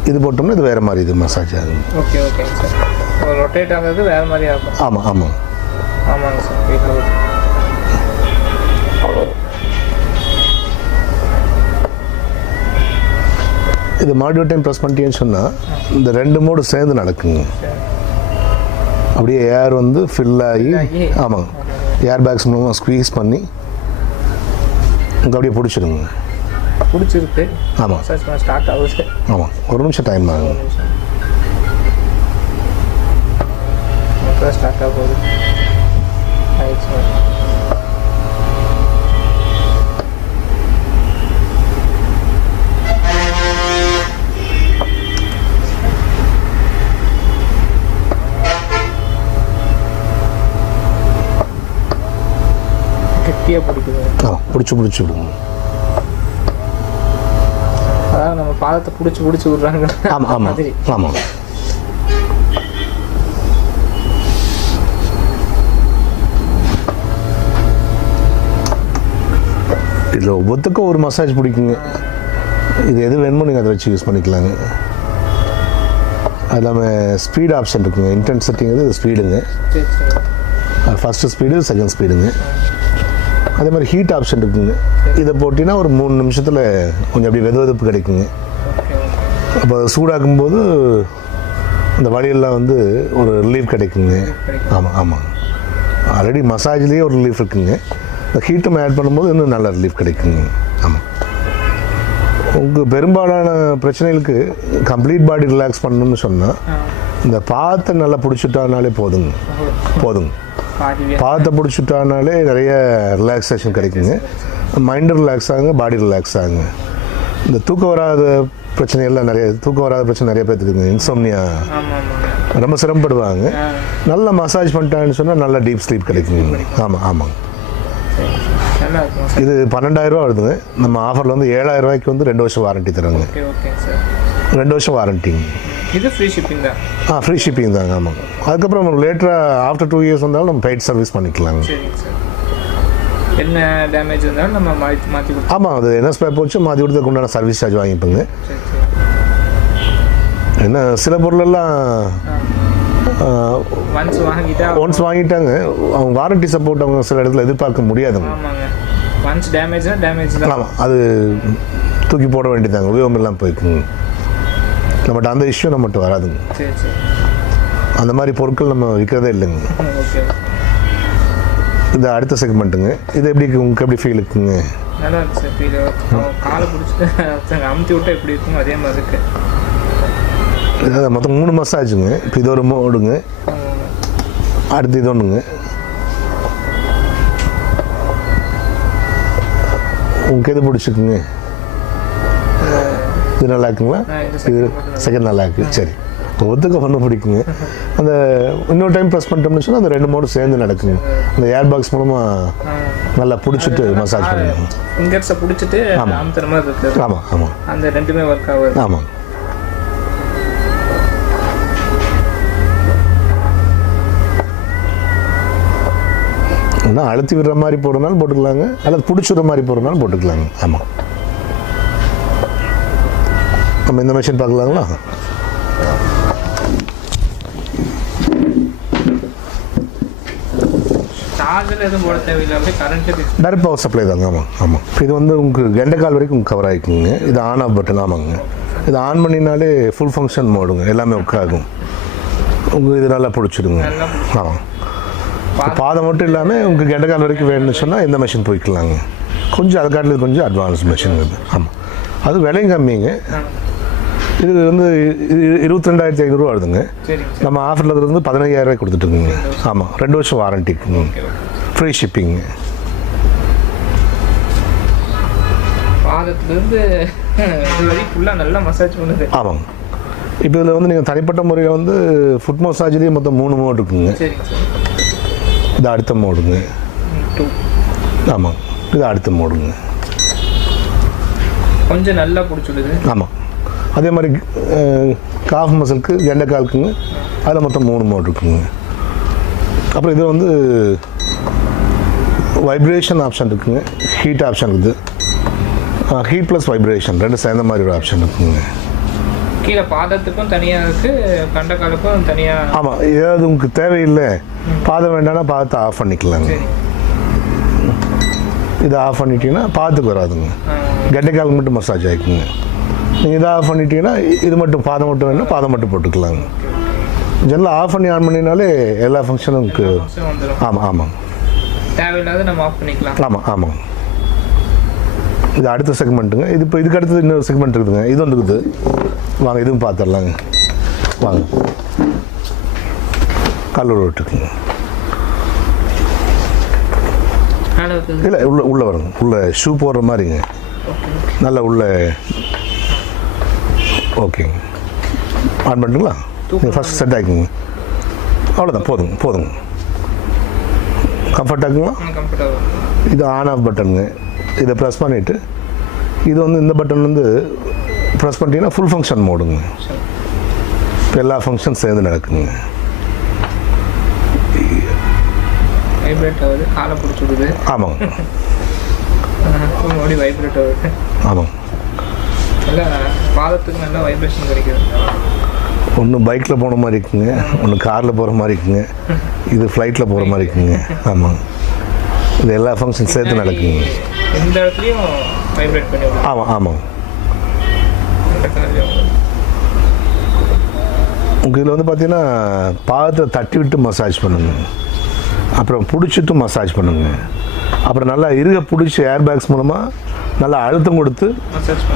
இது போட்டோம்னா இது வேறு மாதிரி இது மசாஜ் ஆகுங்க. Okay okay sir. ரொட்டேட் ஆகிறது வேறு மாதிரி ஆகும். ஆமாம் ஆமாம் ஆமாங்க சார். இது மாடியூல் டைம் ப்ரெஸ் பண்ணிட்டேன்னு சொன்னால் இந்த 2 மோடு சேர்ந்து நடக்குங்க. அப்படியே ஏர் வந்து ஃபில் ஆகி, ஆமாங்க, ஏர் பேக்ஸ் மூலமாக ஸ்குவீஸ் பண்ணி இங்கே அப்படியே பிடிச்சிருங்க. பிடிச்சிருக்கு. ஆமாம் ஸ்டார்ட் ஆகுது. ஆமாம், 1 நிமிஷம் டைம் ஆகும். ஸ்டார்ட் ஆக போகுது. கெட்டியாக பிடிக்குது. பிடிச்சி விடுங்க. அதாவது நம்ம பாதத்தை பிடிச்சி விடுறாங்க. ஆமாம் ஆமாம் ஆமாம். இதில் ஒவ்வொருத்துக்கும் ஒரு மசாஜ் பிடிக்குங்க. இது எது வேணுமோ நீங்கள் அதை வச்சு யூஸ் பண்ணிக்கலாங்க. அது இல்லாமல் ஸ்பீட் ஆப்ஷன் இருக்குங்க. இன்டென்சிட்டிங்கிறது ஸ்பீடுங்க. சரி சரி. ஃபஸ்ட்டு ஸ்பீடு, செகண்ட் ஸ்பீடுங்க. அதே மாதிரி ஹீட் ஆப்ஷன் இருக்குங்க. இதை போட்டிங்கன்னா ஒரு 3 நிமிஷத்தில் கொஞ்சம் அப்படி வெதுவெதுப்பு கிடைக்குங்க. Okay okay. அப்போ சூடாக்கும் போது அந்த வலியெல்லாம் வந்து ஒரு ரிலீஃப் கிடைக்குங்க. ஆமாம் ஆமாம். ஆல்ரெடி மசாஜ்லேயே ஒரு ரிலீஃப் இருக்குங்க. ஹீட்டும் ஆட் பண்ணும்போது இன்னும் நல்ல ரிலீஃப் கிடைக்குங்க. ஆமாம். உங்களுக்கு பெரும்பாலான பிரச்சனைகளுக்கு கம்ப்ளீட் பாடி ரிலாக்ஸ் பண்ணணும்னு சொன்னால் இந்த பாதத்தை நல்லா பிடிச்சிட்டானாலே போதுங்க. பாதத்தை பிடிச்சிட்டானாலே நிறைய ரிலாக்ஸேஷன் கிடைக்குங்க. மைண்டு ரிலாக்ஸ் ஆகுங்க, பாடி ரிலாக்ஸ் ஆகுங்க. இந்த தூக்கம் வராத பிரச்சனைகள்லாம் தூக்கம் வராத பிரச்சனை நிறைய பேர்த்துக்குங்க. இன்சோம்னியா ரொம்ப சிரமப்படுவாங்க. நல்லா மசாஜ் பண்ணிட்டான்னு சொன்னால் நல்லா டீப் ஸ்லீப் கிடைக்குங்க. ஆமாம் ஆமாங்க. இது 12,000 ரூபா வருதுங்க. நம்ம ஆஃபரில் வந்து 7,000 ரூபாய்க்கு வந்து 2 வருஷம் வாரண்ட்டி தராங்க. 2 வருஷம் வாரண்ட்டிங்க. இது ஃப்ரீ ஷிப்பிங் தான். ஃப்ரீ ஷிப்பிங் தாங்க. ஆமாங்க. அதுக்கப்புறம் லேட்டராக ஆஃப்டர் 2 இயர்ஸ் வந்தாலும் நம்ம பெய்ட் சர்வீஸ் பண்ணிக்கலாங்க. சரிங்க சார். என்ன டேமேஜ் இருந்தாலும் நம்ம மாற்றி கொடுத்து. ஆமாம், அது என்ன ஸ்பேர் போச்சு மாற்றி கொடுத்ததுக்கு உண்டான சர்வீஸ் சார்ஜ் வாங்கிப்போங்க. என்ன சில பொருளெல்லாம் ஒன்ஸ் வாங்கிட்டாங்க, அவங்க வாரண்டி சப்போர்ட் அவங்க சில இடத்துல எதிர்பார்க்க முடியாதுங்க. ஆமாம், அது தூக்கி போட வேண்டியதாங்க. உபயோகம் எல்லாம் போய்க்குங்க. நம்மகிட்ட அந்த இஷ்யூ நம்மகிட்ட வராதுங்க. அந்த மாதிரி பொருட்கள் நம்ம விற்கிறதே இல்லைங்க. இது அடுத்த செக்மெண்ட்டுங்க. இது எப்படி உங்களுக்கு எப்படி ஃபீல் இருக்குங்க? நல்லா இருக்கு சார். ஃபீல் காலை பிடிச்சிட்டு அமுத்தி விட்டா எப்படி இருக்கும் அதே மாதிரி இருக்கு. மொத்தம் 3 மசாஜுங்க. இப்போ இது ஒரு மோடுங்க, அடுத்து இது ஒன்றுங்க. உங்களுக்கு எது பிடிச்சிருக்குங்க? இது நல்லா இருக்குங்களா? இது செகண்ட் நல்லா இருக்கு. சரி, ஒத்துக்க ஒன்று பிடிக்குங்க. அந்த இன்னொரு டைம் ப்ரெஸ் பண்ணிட்டோம்னு சொன்னால் அந்த 2 மோடும் சேர்ந்து நடக்குங்க. அந்த ஏர் பாக்ஸ் மூலமாக நல்லா பிடிச்சிட்டு மசாஜ் பண்ணுங்க. ஃபிங்கர்ஸை பிடிச்சிட்டு அமுத்துற மாதிரி இருக்கு. ஆமாம் ஆமாம், அந்த ரெண்டுமே ஒர்க் ஆகுது. ஆமாம். இன்னும் அழுத்தி விடுற மாதிரி போடுறதுனாலும் போட்டுக்கலாங்க, அல்லது பிடிச்சிடுற மாதிரி போடுறதுனாலும் போட்டுக்கலாங்க. ஆமாம். நம்ம இந்த மிஷின் பார்க்கலாங்களா? டைரக்ட் பவர் சப்ளை தாங்க. ஆமாம் ஆமாம். இது வந்து உங்களுக்கு கெண்டைக்கால் வரைக்கும் கவர் ஆகிக்குங்க. இது ஆன் ஆஃப் பட்டன். ஆமாங்க. இது ஆன் பண்ணினாலே ஃபுல் ஃபங்க்ஷன் மோடுங்க, எல்லாமே ஒர்க் ஆகும். உங்களுக்கு இது நல்லா பிடிச்சிடுங்க. ஆமாம். பாதம் மட்டும் இல்லாமல் உங்களுக்கு கெண்டைக்கால் வரைக்கும் வேணும்னு சொன்னால் இந்த மிஷின் போய்க்கலாங்க. கொஞ்சம் அதை காட்டில் கொஞ்சம் அட்வான்ஸ் மிஷின் இது. ஆமாம், அது விலையும் கம்மிங்க. இது வந்து 22,500 ரூபா வருதுங்க. நம்ம ஆஃபரில் வந்து 15,000 ரூபாய் கொடுத்துட்டுருக்குங்க. ஆமாம், 2 வருஷம் வாரண்டிக்குங்க, ஃப்ரீ ஷிப்பிங்க. ஆமாங்க. இப்போ இதில் வந்து நீங்கள் தனிப்பட்ட முறையில் வந்து ஃபுட் மசாஜ்லேயே மொத்தம் 3 மோடு இருக்குங்க. இது அடுத்த மோடுங்க. ஆமாம், இது அடுத்த மோடுங்க. கொஞ்சம் நல்லா பிடிச்சிடுது. ஆமாம். அதே மாதிரி காஃப் மசிலுக்கு கெண்டைக்காலுக்குங்க, அதில் மொத்தம் 3 மோடு இருக்குங்க. அப்புறம் இது வந்து வைப்ரேஷன் ஆப்ஷன் இருக்குங்க, ஹீட் ஆப்ஷன் இருக்குது. ஹீட் ப்ளஸ் வைப்ரேஷன் 2 சேர்ந்த மாதிரி ஒரு ஆப்ஷன் இருக்குங்க. கீழே பாதத்துக்கும் தனியாக இருக்குது, கண்டைக்காலுக்கும் தனியாக. ஆமாம், ஏதாவது உங்களுக்கு தேவையில்லை, பாதம் வேண்டாம்னா பாதத்தை ஆஃப் பண்ணிக்கலாங்க. இதை ஆஃப் பண்ணிட்டீங்கன்னா பாதத்துக்கு வராதுங்க, கெண்டைக்காலுக்கு மட்டும் மசாஜ் ஆகிக்குங்க. நீங்கள் இதை ஆஃப் பண்ணிட்டீங்கன்னா இது மட்டும் பாதம் மட்டும் வேணும்னா பாதம் மட்டும் போட்டுக்கலாங்க. ஜெனரலாக ஆஃப் பண்ணி ஆன் பண்ணினாலே எல்லா ஃபங்க்ஷனும். ஆமாம் ஆமாம், தேவையில்லாத நம்ம ஆஃப் பண்ணிக்கலாம். ஆமாம் ஆமாம். இது அடுத்த செக்மெண்ட்டுங்க. இது இப்போ இதுக்கு அடுத்தது இன்னொரு செக்மெண்ட் இருக்குதுங்க. இது ஒன்று இருக்குது, வாங்க இதுவும் பார்த்துடலாங்க. வாங்க, கல்லூரி விட்டுக்குங்க. இல்லை, உள்ளே வருங்க. உள்ளே ஷூ போடுற மாதிரிங்க, நல்லா உள்ளே. ஓகேங்க, ஆன் பண்ணுங்களா? நீங்கள் ஃபஸ்ட் செட் ஆகிக்குங்க. அவ்வளோதான், போதுங்க. கம்ஃபர்ட் ஆகுங்களா? இது ஆன் ஆஃப் பட்டனுங்க. இதை ப்ரெஸ் பண்ணிவிட்டு இது வந்து இந்த பட்டன் வந்து ப்ரெஸ் பண்ணிட்டீங்கன்னா ஃபுல் ஃபங்க்ஷன் மோடுங்க. இப்போ எல்லா ஃபங்க்ஷன் சேர்ந்து நடக்குங்க. ஆமாங்க. மறுபடியும் வைப்ரேட் ஆகுது. ஆமாம். நல்லா பாதத்துக்கு நல்லா வைப்ரேஷன் கிடைக்குது. ஒன்று பைக்கில் போன மாதிரி இருக்குங்க, ஒன்று காரில் போகிற மாதிரி இருக்குங்க, இது ஃப்ளைட்டில் போகிற மாதிரி இருக்குங்க. ஆமாங்க. இது எல்லா ஃபங்க்ஷன் சேர்த்து நடக்குங்க. எந்த இடத்துலையும் வைப்ரேட் பண்ணி விடுது. ஆமாம் ஆமாம். உங்களுக்கு இதில் வந்து பார்த்தீங்கன்னா பாதத்தை தட்டி விட்டு மசாஜ் பண்ணுங்க, அப்புறம் பிடிச்சிட்டு மசாஜ் பண்ணுங்க, அப்புறம் நல்லா இருக பிடிச்சி ஏர் பேக்ஸ் மூலமாக நல்லா அழுத்தம் கொடுத்து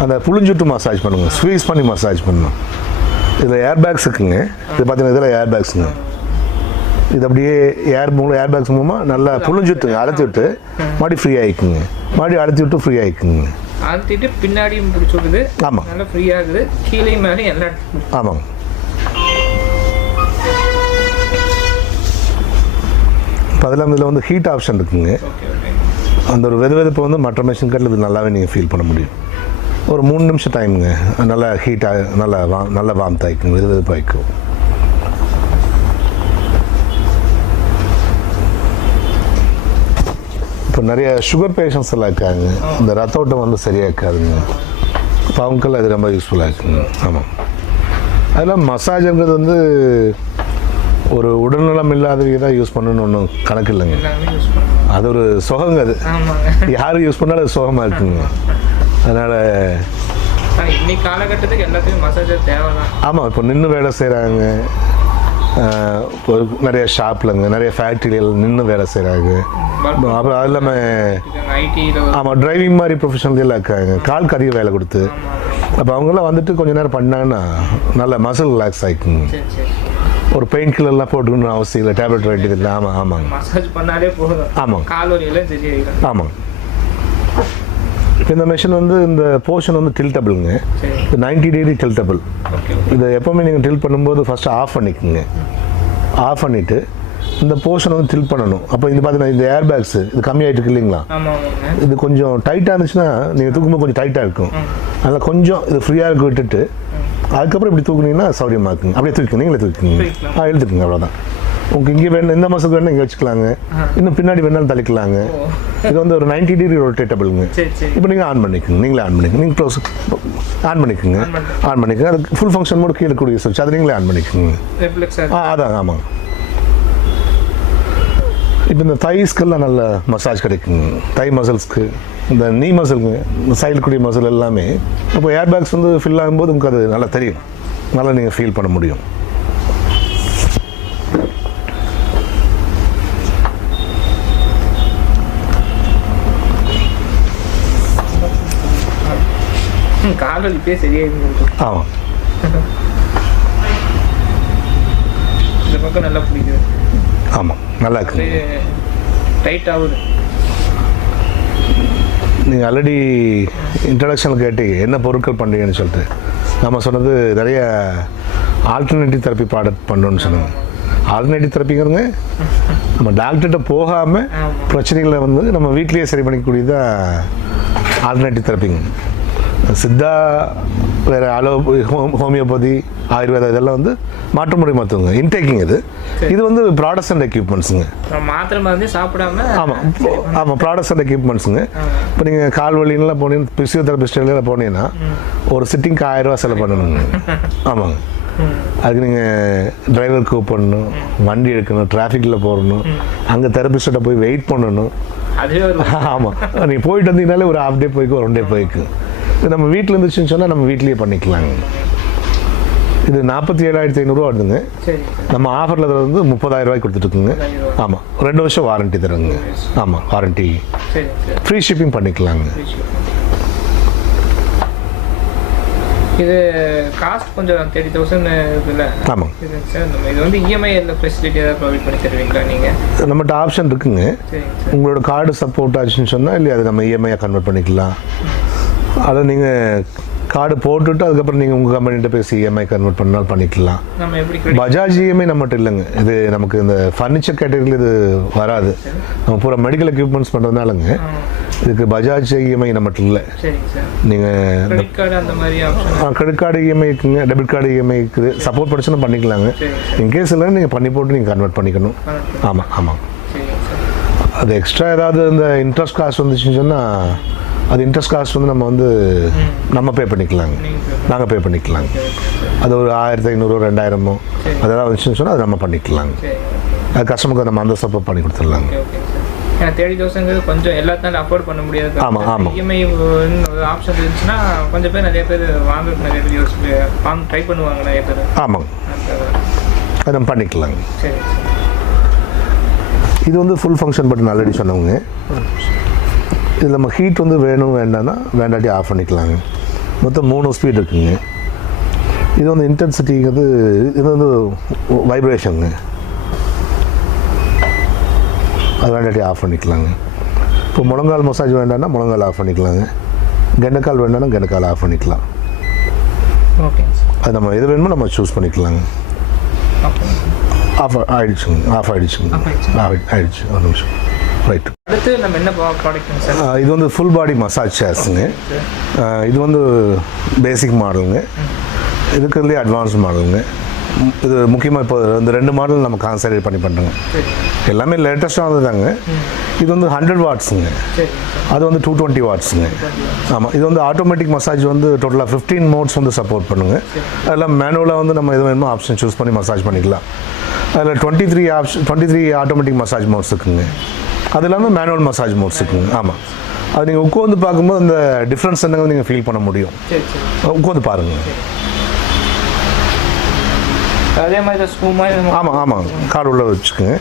அந்த புளிஞ்சுட்டு மசாஜ் பண்ணுங்க, ஸ்வீஸ் பண்ணி மசாஜ் பண்ணணும். இதில் ஏர் பேக்ஸ் இருக்குங்க. இது பார்த்தீங்கன்னா இதில் ஏர் பேக்ஸுங்க. இது அப்படியே ஏர் பேக்ஸ் மூலமாக நல்லா புளிஞ்சுட்டுங்க, அழுத்தி விட்டு மறுபடியும் ஃப்ரீ ஆகிக்குங்க, மறுபடியும் அழுத்தி விட்டு ஃப்ரீ ஆகிக்குங்க. அழுத்திட்டு பின்னாடியும் பிடிச்சி விடுது. ஆமாம். நல்லா ஃப்ரீ ஆகுது, கீழே மேலே எல்லா. ஆமாங்க. இப்போ அதெல்லாம் இதில் வந்து ஹீட் ஆப்ஷன் இருக்குங்க. அந்த ஒரு வெதுவெதுப்பை வந்து மற்ற மிஷின் கட்டில் இது நல்லாவே நீங்கள் ஃபீல் பண்ண முடியும். ஒரு 3 நிமிஷம் டைமுங்க, நல்லா ஹீட்டாக நல்லா வார்ம் ஆகிக்கும், வெதுவெதுப்பு ஆகிக்கும். இப்போ நிறைய சுகர் பேஷண்ட்ஸ் எல்லாம் இருக்காங்க, இந்த ரத்த ஓட்டம் வந்து சரியாக இருக்காதுங்க. இப்போ அவங்களுக்கெல்லாம் இது ரொம்ப யூஸ்ஃபுல்லாக இருக்குங்க. ஆமாம். அதெல்லாம் மசாஜுங்கிறது வந்து ஒரு உடல்நலம் இல்லாதவங்க தான் யூஸ் பண்ணணும்னு ஒன்றும் கணக்கு இல்லைங்க. அது ஒரு சுகங்க, அது யாரும் யூஸ் பண்ணாலும் அது சுகமாக இருக்குங்க. அதனால் இன்னைக்கு காலகட்டத்துக்கு எல்லாத்துக்கும் மசாஜர் தேவை தான். ஆமாம். இப்போ நின்று வேலை செய்கிறாங்க, இப்போ நிறைய ஷாப்லங்க, நிறைய ஃபேக்ட்ரிகள் நின்று வேலை செய்கிறாங்க. அப்புறம் அது இல்லாமல் ஆமாம் டிரைவிங் மாதிரி ப்ரொஃபஷனல் இருக்காங்க, காலுக்கு அதிக வேலை கொடுத்து. அப்போ அவங்களாம் வந்துட்டு கொஞ்சம் நேரம் பண்ணாங்கன்னா நல்ல மசில் ரிலாக்ஸ் ஆகிக்குங்க. ஒரு பெயின் கில்லர்லாம் போட்டுக்கணும்னு அவசியம் இல்லை, டேப்லெட் வேண்டியது இல்லை. ஆமாம் ஆமாங்க. மசாஜ் பண்ணாலே போதும். ஆமாம். கால் வலியெல்லாம் சரியாயிடும். ஆமாங்க. இப்போ இந்த மிஷின் வந்து இந்த போர்ஷன் வந்து டில்டபிளுங்க, 90 டிகிரி டில்டபிள். இதை எப்போவுமே நீங்கள் டில்ட் பண்ணும்போது ஃபஸ்ட்டு ஆஃப் பண்ணிக்கோங்க. ஆஃப் பண்ணிவிட்டு இந்த போர்ஷன் வந்து டில்ட் பண்ணணும். அப்போ இது பார்த்தீங்கன்னா இந்த ஏர் பேக்ஸு இது கம்மியாகிட்டு இருக்கு இல்லைங்களா, இது கொஞ்சம் டைட்டாக இருந்துச்சுன்னா நீங்கள் தூக்கும்போது கொஞ்சம் டைட்டாக இருக்கும். அதனால் கொஞ்சம் இது ஃப்ரீயாக இருக்க விட்டுட்டு அதுக்கப்புறம் இப்படி தூக்குனீங்கன்னா சௌரியமாக இருக்குங்க. அப்படியே தூக்கிங்க, நீங்களே தூக்கிங்க. எழுத்துக்குங்க, அவ்வளோதான். உங்களுக்கு இங்கே வேணும், எந்த மசில் வேணும் இங்கே வச்சுக்கலாங்க, இன்னும் பின்னாடி வேணாலும் தள்ளிக்கலாங்க. இது வந்து ஒரு 90 டிகிரி ரொட்டேட்டபிளுங்க. இப்போ நீங்கள் ஆன் பண்ணிக்கோங்க, நீங்களே ஆன் பண்ணிக்கோங்க, நீங்கள் க்ளோஸ் ஆன் பண்ணிக்கோங்க, ஆன் பண்ணிக்கோங்க. அதுக்கு ஃபுல் ஃபங்க்ஷன் மோடு கீழே கூடிய சுவிட்ச், அதை நீங்களே ஆன் பண்ணிக்கோங்க. அதான் ஆமாங்க. இப்போ இந்த தைஸ்க்கெல்லாம் நல்ல மசாஜ் கிடைக்குங்க, தை மசில்ஸ்க்கு, இந்த நீ மசிலுங்க, இந்த சைடு கூடிய மசில் எல்லாமே. இப்போ ஏர் பேக்ஸ் வந்து ஃபில் ஆகும்போது உங்களுக்கு அது நல்லா தெரியும், நல்லா நீங்கள் ஃபீல் பண்ண முடியும். காலலிப்பே சரியாயிருக்கு. ஆமாம். இந்த பக்கம் நல்லா பிடிக்குது. ஆமாம், நல்லா இருக்கு. டைட் ஆகுது. நீங்கள் ஆல்ரெடி இன்ட்ரடக்ஷனில் கேட்டீங்க என்ன பொருட்கள் பண்ணுறீங்கன்னு சொல்லிட்டு. நம்ம சொன்னது நிறைய ஆல்டர்னேட்டிவ் தெரப்பி ப்ராடக்ட் பண்ணணும்னு சொன்னாங்க. ஆல்டர்னேட்டிவ் தெரப்பிங்கிறதுங்க நம்ம டாக்டர்கிட்ட போகாமல் பிரச்சனைகளை வந்து நம்ம வீட்லேயே சரி பண்ணிக்கக்கூடியதான் ஆல்டர்னேட்டிவ் தெரப்பிங்க. சித்தா வேறு ஹோமியோபதி ஆயுர்வேதா இதெல்லாம் வந்து மாற்று முறை மருத்துவங்க, இன்டேக்கிங். இது வந்து ப்ராடக்ட்ஸ் அண்ட் எக்யூப்மெண்ட்ஸுங்க. மாத்திரை மருந்து சாப்பிடாம. ஆமாம் ஆமாம், ப்ராடக்ட்ஸ் அண்ட் எக்யூப்மெண்ட்ஸுங்க. இப்போ நீங்கள் கால் வலிலாம் போனீங்கன்னா பிசியோதெரபிஸ்டில் போனீங்கன்னா ஒரு சிட்டிங்க்கு 1000 ரூபா செலவு பண்ணணுங்க. ஆமாங்க. அதுக்கு நீங்கள் டிரைவர் கூப்பிடணும், வண்டி எடுக்கணும், டிராஃபிக்கில் போடணும், அங்கே தெரபிஸ்ட்டை போய் வெயிட் பண்ணணும். ஆமாம், நீங்கள் போயிட்டு வந்தீங்கனாலே ஒரு ஹாஃப் டே போய்க்கு, 1 டே போய்க்கு. இது நம்ம வீட்டில் இருந்துச்சுன்னு சொன்னால் நம்ம வீட்லேயே பண்ணிக்கலாங்க. இது 47,500 வருதுங்க. நம்ம ஆஃபரில் வந்து 30,000 ரூபாய்க்கு கொடுத்துட்டுருக்குங்க. ஆமாம், 2 வருஷம் வாரண்ட்டி தருங்க. ஆமாம், வாரண்ட்டி, ஃப்ரீ ஷிப்பிங் பண்ணிக்கலாங்க. இது காஸ்ட் கொஞ்சம் 30,000 இருக்குல்ல. ஆமாம். இது வந்து இஎம்ஐ ஃபெசிலிட்டி ஏதாவது ப்ரொவைட் பண்ணி தருவீங்களா நீங்கள்? நம்மகிட்ட ஆப்ஷன் இருக்குங்க. உங்களோட கார்டு சப்போர்ட் ஆச்சுன்னு சொன்னால் இல்லை அது நம்ம இஎம்ஐயாக கன்வெர்ட் பண்ணிக்கலாம். அதை நீங்கள் கார்டு போட்டுவிட்டு அதுக்கப்புறம் நீங்கள் உங்கள் கம்பெனிகிட்ட பேசி இஎம்ஐ கன்வெர்ட் பண்ணாலும் பண்ணிக்கலாம். பஜாஜ் இஎம்ஐ நம்மகிட்ட இல்லைங்க. இது நமக்கு இந்த ஃபர்னிச்சர் கேட்டகரியில் இது வராது. நம்ம பூரா மெடிக்கல் எக்யூப்மெண்ட்ஸ் பண்ணுறதுனாலங்க இதுக்கு பஜாஜ் இஎம்ஐ நம்மகிட்ட இல்லை. நீங்கள் கிரெடிட் கார்டு இஎம்ஐ இருக்குங்க, டெபிட் கார்டு இஎம்ஐ இருக்குது. சப்போர்ட் படிச்சுன்னா பண்ணிக்கலாங்க. இன்கேஸ் இல்லை நீங்கள் பண்ணி போட்டு நீங்கள் கன்வெர்ட் பண்ணிக்கணும். ஆமாம் ஆமாம். அது எக்ஸ்ட்ரா ஏதாவது இந்த இன்ட்ரெஸ்ட் காஸ்ட் வந்துச்சுன்னு சொன்னால் அது இன்ட்ரெஸ்ட் காஸ்ட் வந்து நம்ம வந்து நம்ம பே பண்ணிக்கலாங்க, நாங்கள் பே பண்ணிக்கலாங்க. அது ஒரு 1500 2000 அதெல்லாம் வந்துச்சுன்னு சொன்னால் அது நம்ம பண்ணிக்கலாங்க. அது கஸ்டமருக்கு நம்ம அந்த சப்போர்ட் பண்ணி கொடுத்துடலாங்க. ஏன்னா 30,000 கொஞ்சம் எல்லாத்தாலும் அஃபோர்ட் பண்ண முடியாது. ஆமாம் ஆமாம். இஎம்ஐ ஆப்ஷன் இருந்துச்சுன்னா கொஞ்சம் பேர் நிறைய பேர் வாங்குறதுக்கு யோசிச்சு ட்ரை பண்ணுவாங்க நிறைய பேர். ஆமாங்க, அது நம்ம பண்ணிக்கலாங்க. சரி. இது வந்து ஃபுல் ஃபங்க்ஷன் பட்டன் ஆல்ரெடி சொன்னவங்க. இதில் நம்ம ஹீட் வந்து வேணும் வேண்டாம்னா வேண்டாட்டி ஆஃப் பண்ணிக்கலாங்க. மொத்தம் 3 ஸ்பீட் இருக்குங்க. இது வந்து இன்டென்சிட்டிங்கிறது இது வந்து வைப்ரேஷனுங்க, அது வேண்டாட்டி ஆஃப் பண்ணிக்கலாங்க. இப்போ முழங்கால் மசாஜ் வேண்டாம்னா முழங்கால் ஆஃப் பண்ணிக்கலாங்க, கெண்டக்கால் வேண்டாம்னா கெண்டக்கால் ஆஃப் பண்ணிக்கலாம். ஓகே, அது நம்ம எது வேணுமோ நம்ம சூஸ் பண்ணிக்கலாங்க. ஆஃப் ஆகிடுச்சுங்க ஆயிடுச்சு ஒரு நிமிஷம். ரைட். அடுத்து நம்ம என்ன ப்ராடக்ட்டுங்க சார்? இது வந்து ஃபுல் பாடி மசாஜ் சேர்ஸுங்க. இது வந்து பேசிக் மாடலுங்க, இருக்கிறதுலேயே அட்வான்ஸ் மாடலுங்க. இது முக்கியமாக இப்போ இந்த 2 மாடல் நம்ம கான்சன்ட்ரேட் பண்ணி பண்ணுறோங்க. எல்லாமே லேட்டஸ்ட்டாக வந்ததாங்க. இது வந்து 100 வாட்ஸுங்க, அது வந்து 220 வாட்ஸுங்க. ஆமாம், இது வந்து ஆட்டோமேட்டிக் மசாஜ் வந்து டோட்டலாக 15 மோட்ஸ் வந்து சப்போர்ட் பண்ணுங்க. அதெல்லாம் மேனுவலாக வந்து நம்ம எது வேணுமோ ஆப்ஷன் சூஸ் பண்ணி மசாஜ் பண்ணிக்கலாம். அதில் 23 ஆட்டோமேட்டிக் மசாஜ் மோட்ஸ் இருக்குங்க. அது இல்லாமல் மேனுவல் மசாஜ் மோட்ஸ் இருக்குங்க. ஆமாம், அது நீங்கள் உட்காந்து பார்க்கும்போது அந்த டிஃப்ரென்ஸ் என்னங்க நீங்கள் ஃபீல் பண்ண முடியும். உட்காந்து பாருங்கள். அதே மாதிரி ஸ்க்ரூ மாதிரி. ஆமாம் ஆமாம், கால் உள்ள வச்சுக்கோங்க.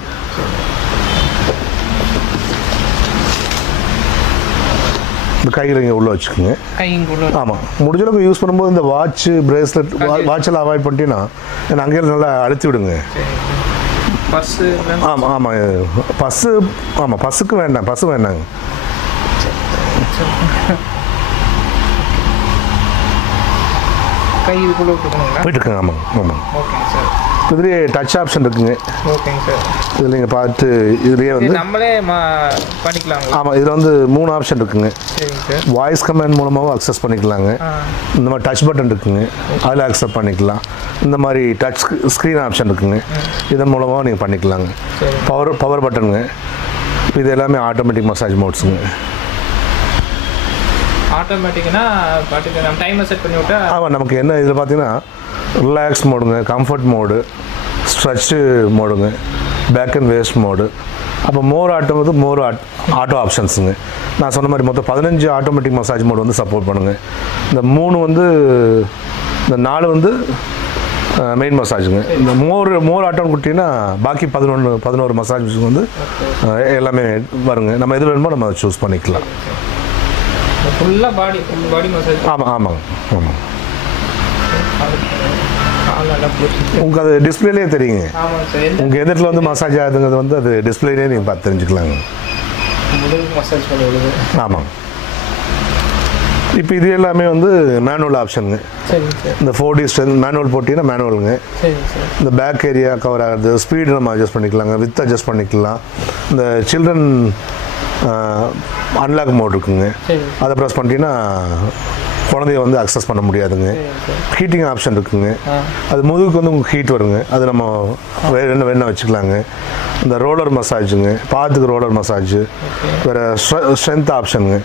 இந்த கையில் இங்கே உள்ளே வச்சுக்கோங்க. ஆமாம், முடிஞ்ச அளவுக்கு யூஸ் பண்ணும்போது இந்த வாட்ச்சு பிரேஸ்லெட் வாட்செல்லாம் அவாய்ட் பண்ணிட்டீங்கன்னா ஏன்னா அங்கேயும் நல்லா அழுத்தி விடுங்க. ஆமாம் ஆமாம், பஸ்ஸுக்கு வேண்டாம், பஸ்ஸு வேண்டாங்க. கை இதுக்குள்ளே விட்டுக்கணுங்களா? போயிட்டுருக்குங்க. ஆமாங்க ஆமாங்க. ஓகேங்க சார். இதுலேயே டச் ஆப்ஷன் இருக்குங்க. ஓகேங்க சார். இதில் நீங்கள் பார்த்து இதுலேயே வந்து நம்மளே பண்ணிக்கலாம். ஆமாம், இதில் வந்து 3 ஆப்ஷன் இருக்குங்க. சரிங்க சார். வாய்ஸ் கமெண்ட் மூலமாகவும் அக்சஸ் பண்ணிக்கலாங்க. இந்த மாதிரி டச் பட்டன் இருக்குங்க, அதில் அக்செப்ட் பண்ணிக்கலாம். இந்த மாதிரி டச் ஸ்க்ரீன் ஆப்ஷன் இருக்குங்க, இதன் மூலமாக நீங்கள் பண்ணிக்கலாங்க. பவர் பட்டனுங்க. இது எல்லாமே ஆட்டோமேட்டிக் மசாஜ் மோட்ஸுங்க. ஆட்டோமேட்டிக்னா பாட்டுக்கு நம்ம டைமர் செட் பண்ணி விட்டா. ஆமாம், நமக்கு என்ன இதில் பார்த்தீங்கன்னா ரிலாக்ஸ் மோடுங்க, கம்ஃபர்ட் மோடு, ஸ்ட்ரெச்சு மோடுங்க, பேக் அண்ட் வேஸ்ட் மோடு, அப்போ மோர் ஆட்டோ ஆப்ஷன்ஸுங்க. நான் சொன்ன மாதிரி மொத்தம் 15 ஆட்டோமேட்டிக் மசாஜ் மோடு வந்து சப்போர்ட் பண்ணுங்க. இந்த 3 வந்து இந்த 4 வந்து மெயின் மசாஜுங்க. இந்த மோர் ஆட்டோன்னு கொடுத்தீங்கன்னா பாக்கி 11 மசாஜ் வந்து எல்லாமே வருங்க. நம்ம எது வேணுமோ நம்ம சூஸ் பண்ணிக்கலாம். ஃபுல்லாக பாடி மசாஜ். ஆமாம் ஆமாங்க ஆமாம். உங்களுக்கு அது டிஸ்பிளேலேயே தெரியுங்க. உங்கள் எதிரில் வந்து மசாஜ் ஆகுதுங்கிறது வந்து அது டிஸ்பிளேலேயே நீங்கள் பார்த்து தெரிஞ்சுக்கலாங்க. மசாஜ் பண்ணுறது. ஆமாம். இப்போ இது எல்லாமே வந்து மேனுவல் ஆப்ஷனுங்க. இந்த 4D ஸ்ட்ரென்த் மேனுவல் போட்டிங்கன்னா மேனுவலுங்க. இந்த பேக் ஏரியா கவர் ஆகிறது, ஸ்பீடு நம்ம அட்ஜஸ்ட் பண்ணிக்கலாங்க, வித் அட்ஜஸ்ட் பண்ணிக்கலாம். இந்த சில்ட்ரன் அன்லாக் மோட் இருக்குங்க, அதை ப்ரெஸ் பண்ணிட்டீங்கன்னா குழந்தைய வந்து அக்சஸ் பண்ண முடியாதுங்க. ஹீட்டிங் ஆப்ஷன் இருக்குங்க, அது முதுகுக்கு வந்து உங்களுக்கு ஹீட் வருங்க, அது நம்ம வேணா வச்சுக்கலாங்க. இந்த ரோலர் மசாஜுங்க, பாத்துக்கு ரோலர் மசாஜு, வேறு ஸ்ட்ரென்த் ஆப்ஷனுங்க.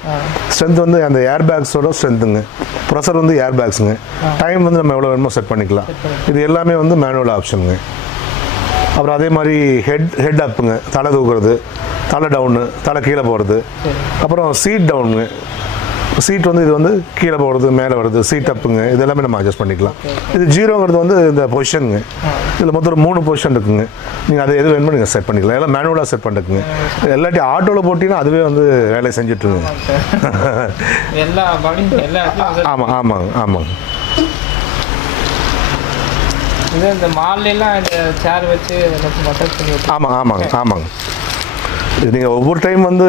ஸ்ட்ரென்த் வந்து அந்த ஏர் பேக்ஸோட ஸ்ட்ரென்த்துங்க, ப்ரெஷர் வந்து ஏர் பேக்ஸுங்க, டைம் வந்து நம்ம எவ்வளோ வேணுமோ செட் பண்ணிக்கலாம். இது எல்லாமே வந்து மேனுவல் ஆப்ஷனுங்க. அப்புறம் அதே மாதிரி ஹெட் அப்புங்க, தலை தூக்குறது, தலை டவுனு, தலை கீழே போகிறது. அப்புறம் சீட் டவுனுங்க, சீட் வந்து இது வந்து கீழே போகிறது மேலே வருது, சீட் அப்புங்க, இது எல்லாமே நம்ம அட்ஜஸ்ட் பண்ணிக்கலாம். இது 0ங்கிறது வந்து இந்த பொசிஷனுங்க. இதில் மொத்தம் 3 பொசிஷன் இருக்குங்க. நீங்கள் அதை எது வேணுமோ நீங்கள் செட் பண்ணிக்கலாம். எல்லாம் மேனுவலாக செட் பண்ணிருக்குங்க. எல்லாட்டி ஆட்டோவில் போட்டிங்கன்னா அதுவே வந்து வேலையை செஞ்சுட்ருங்க. ஆமாம் ஆமாங்க ஆமாங்க. இந்த மால்லாம் இந்த சேர் வச்சு மசாஜ் பண்ணி. ஆமாங்க ஆமாங்க ஆமாங்க. இது நீங்கள் ஒவ்வொரு டைம் வந்து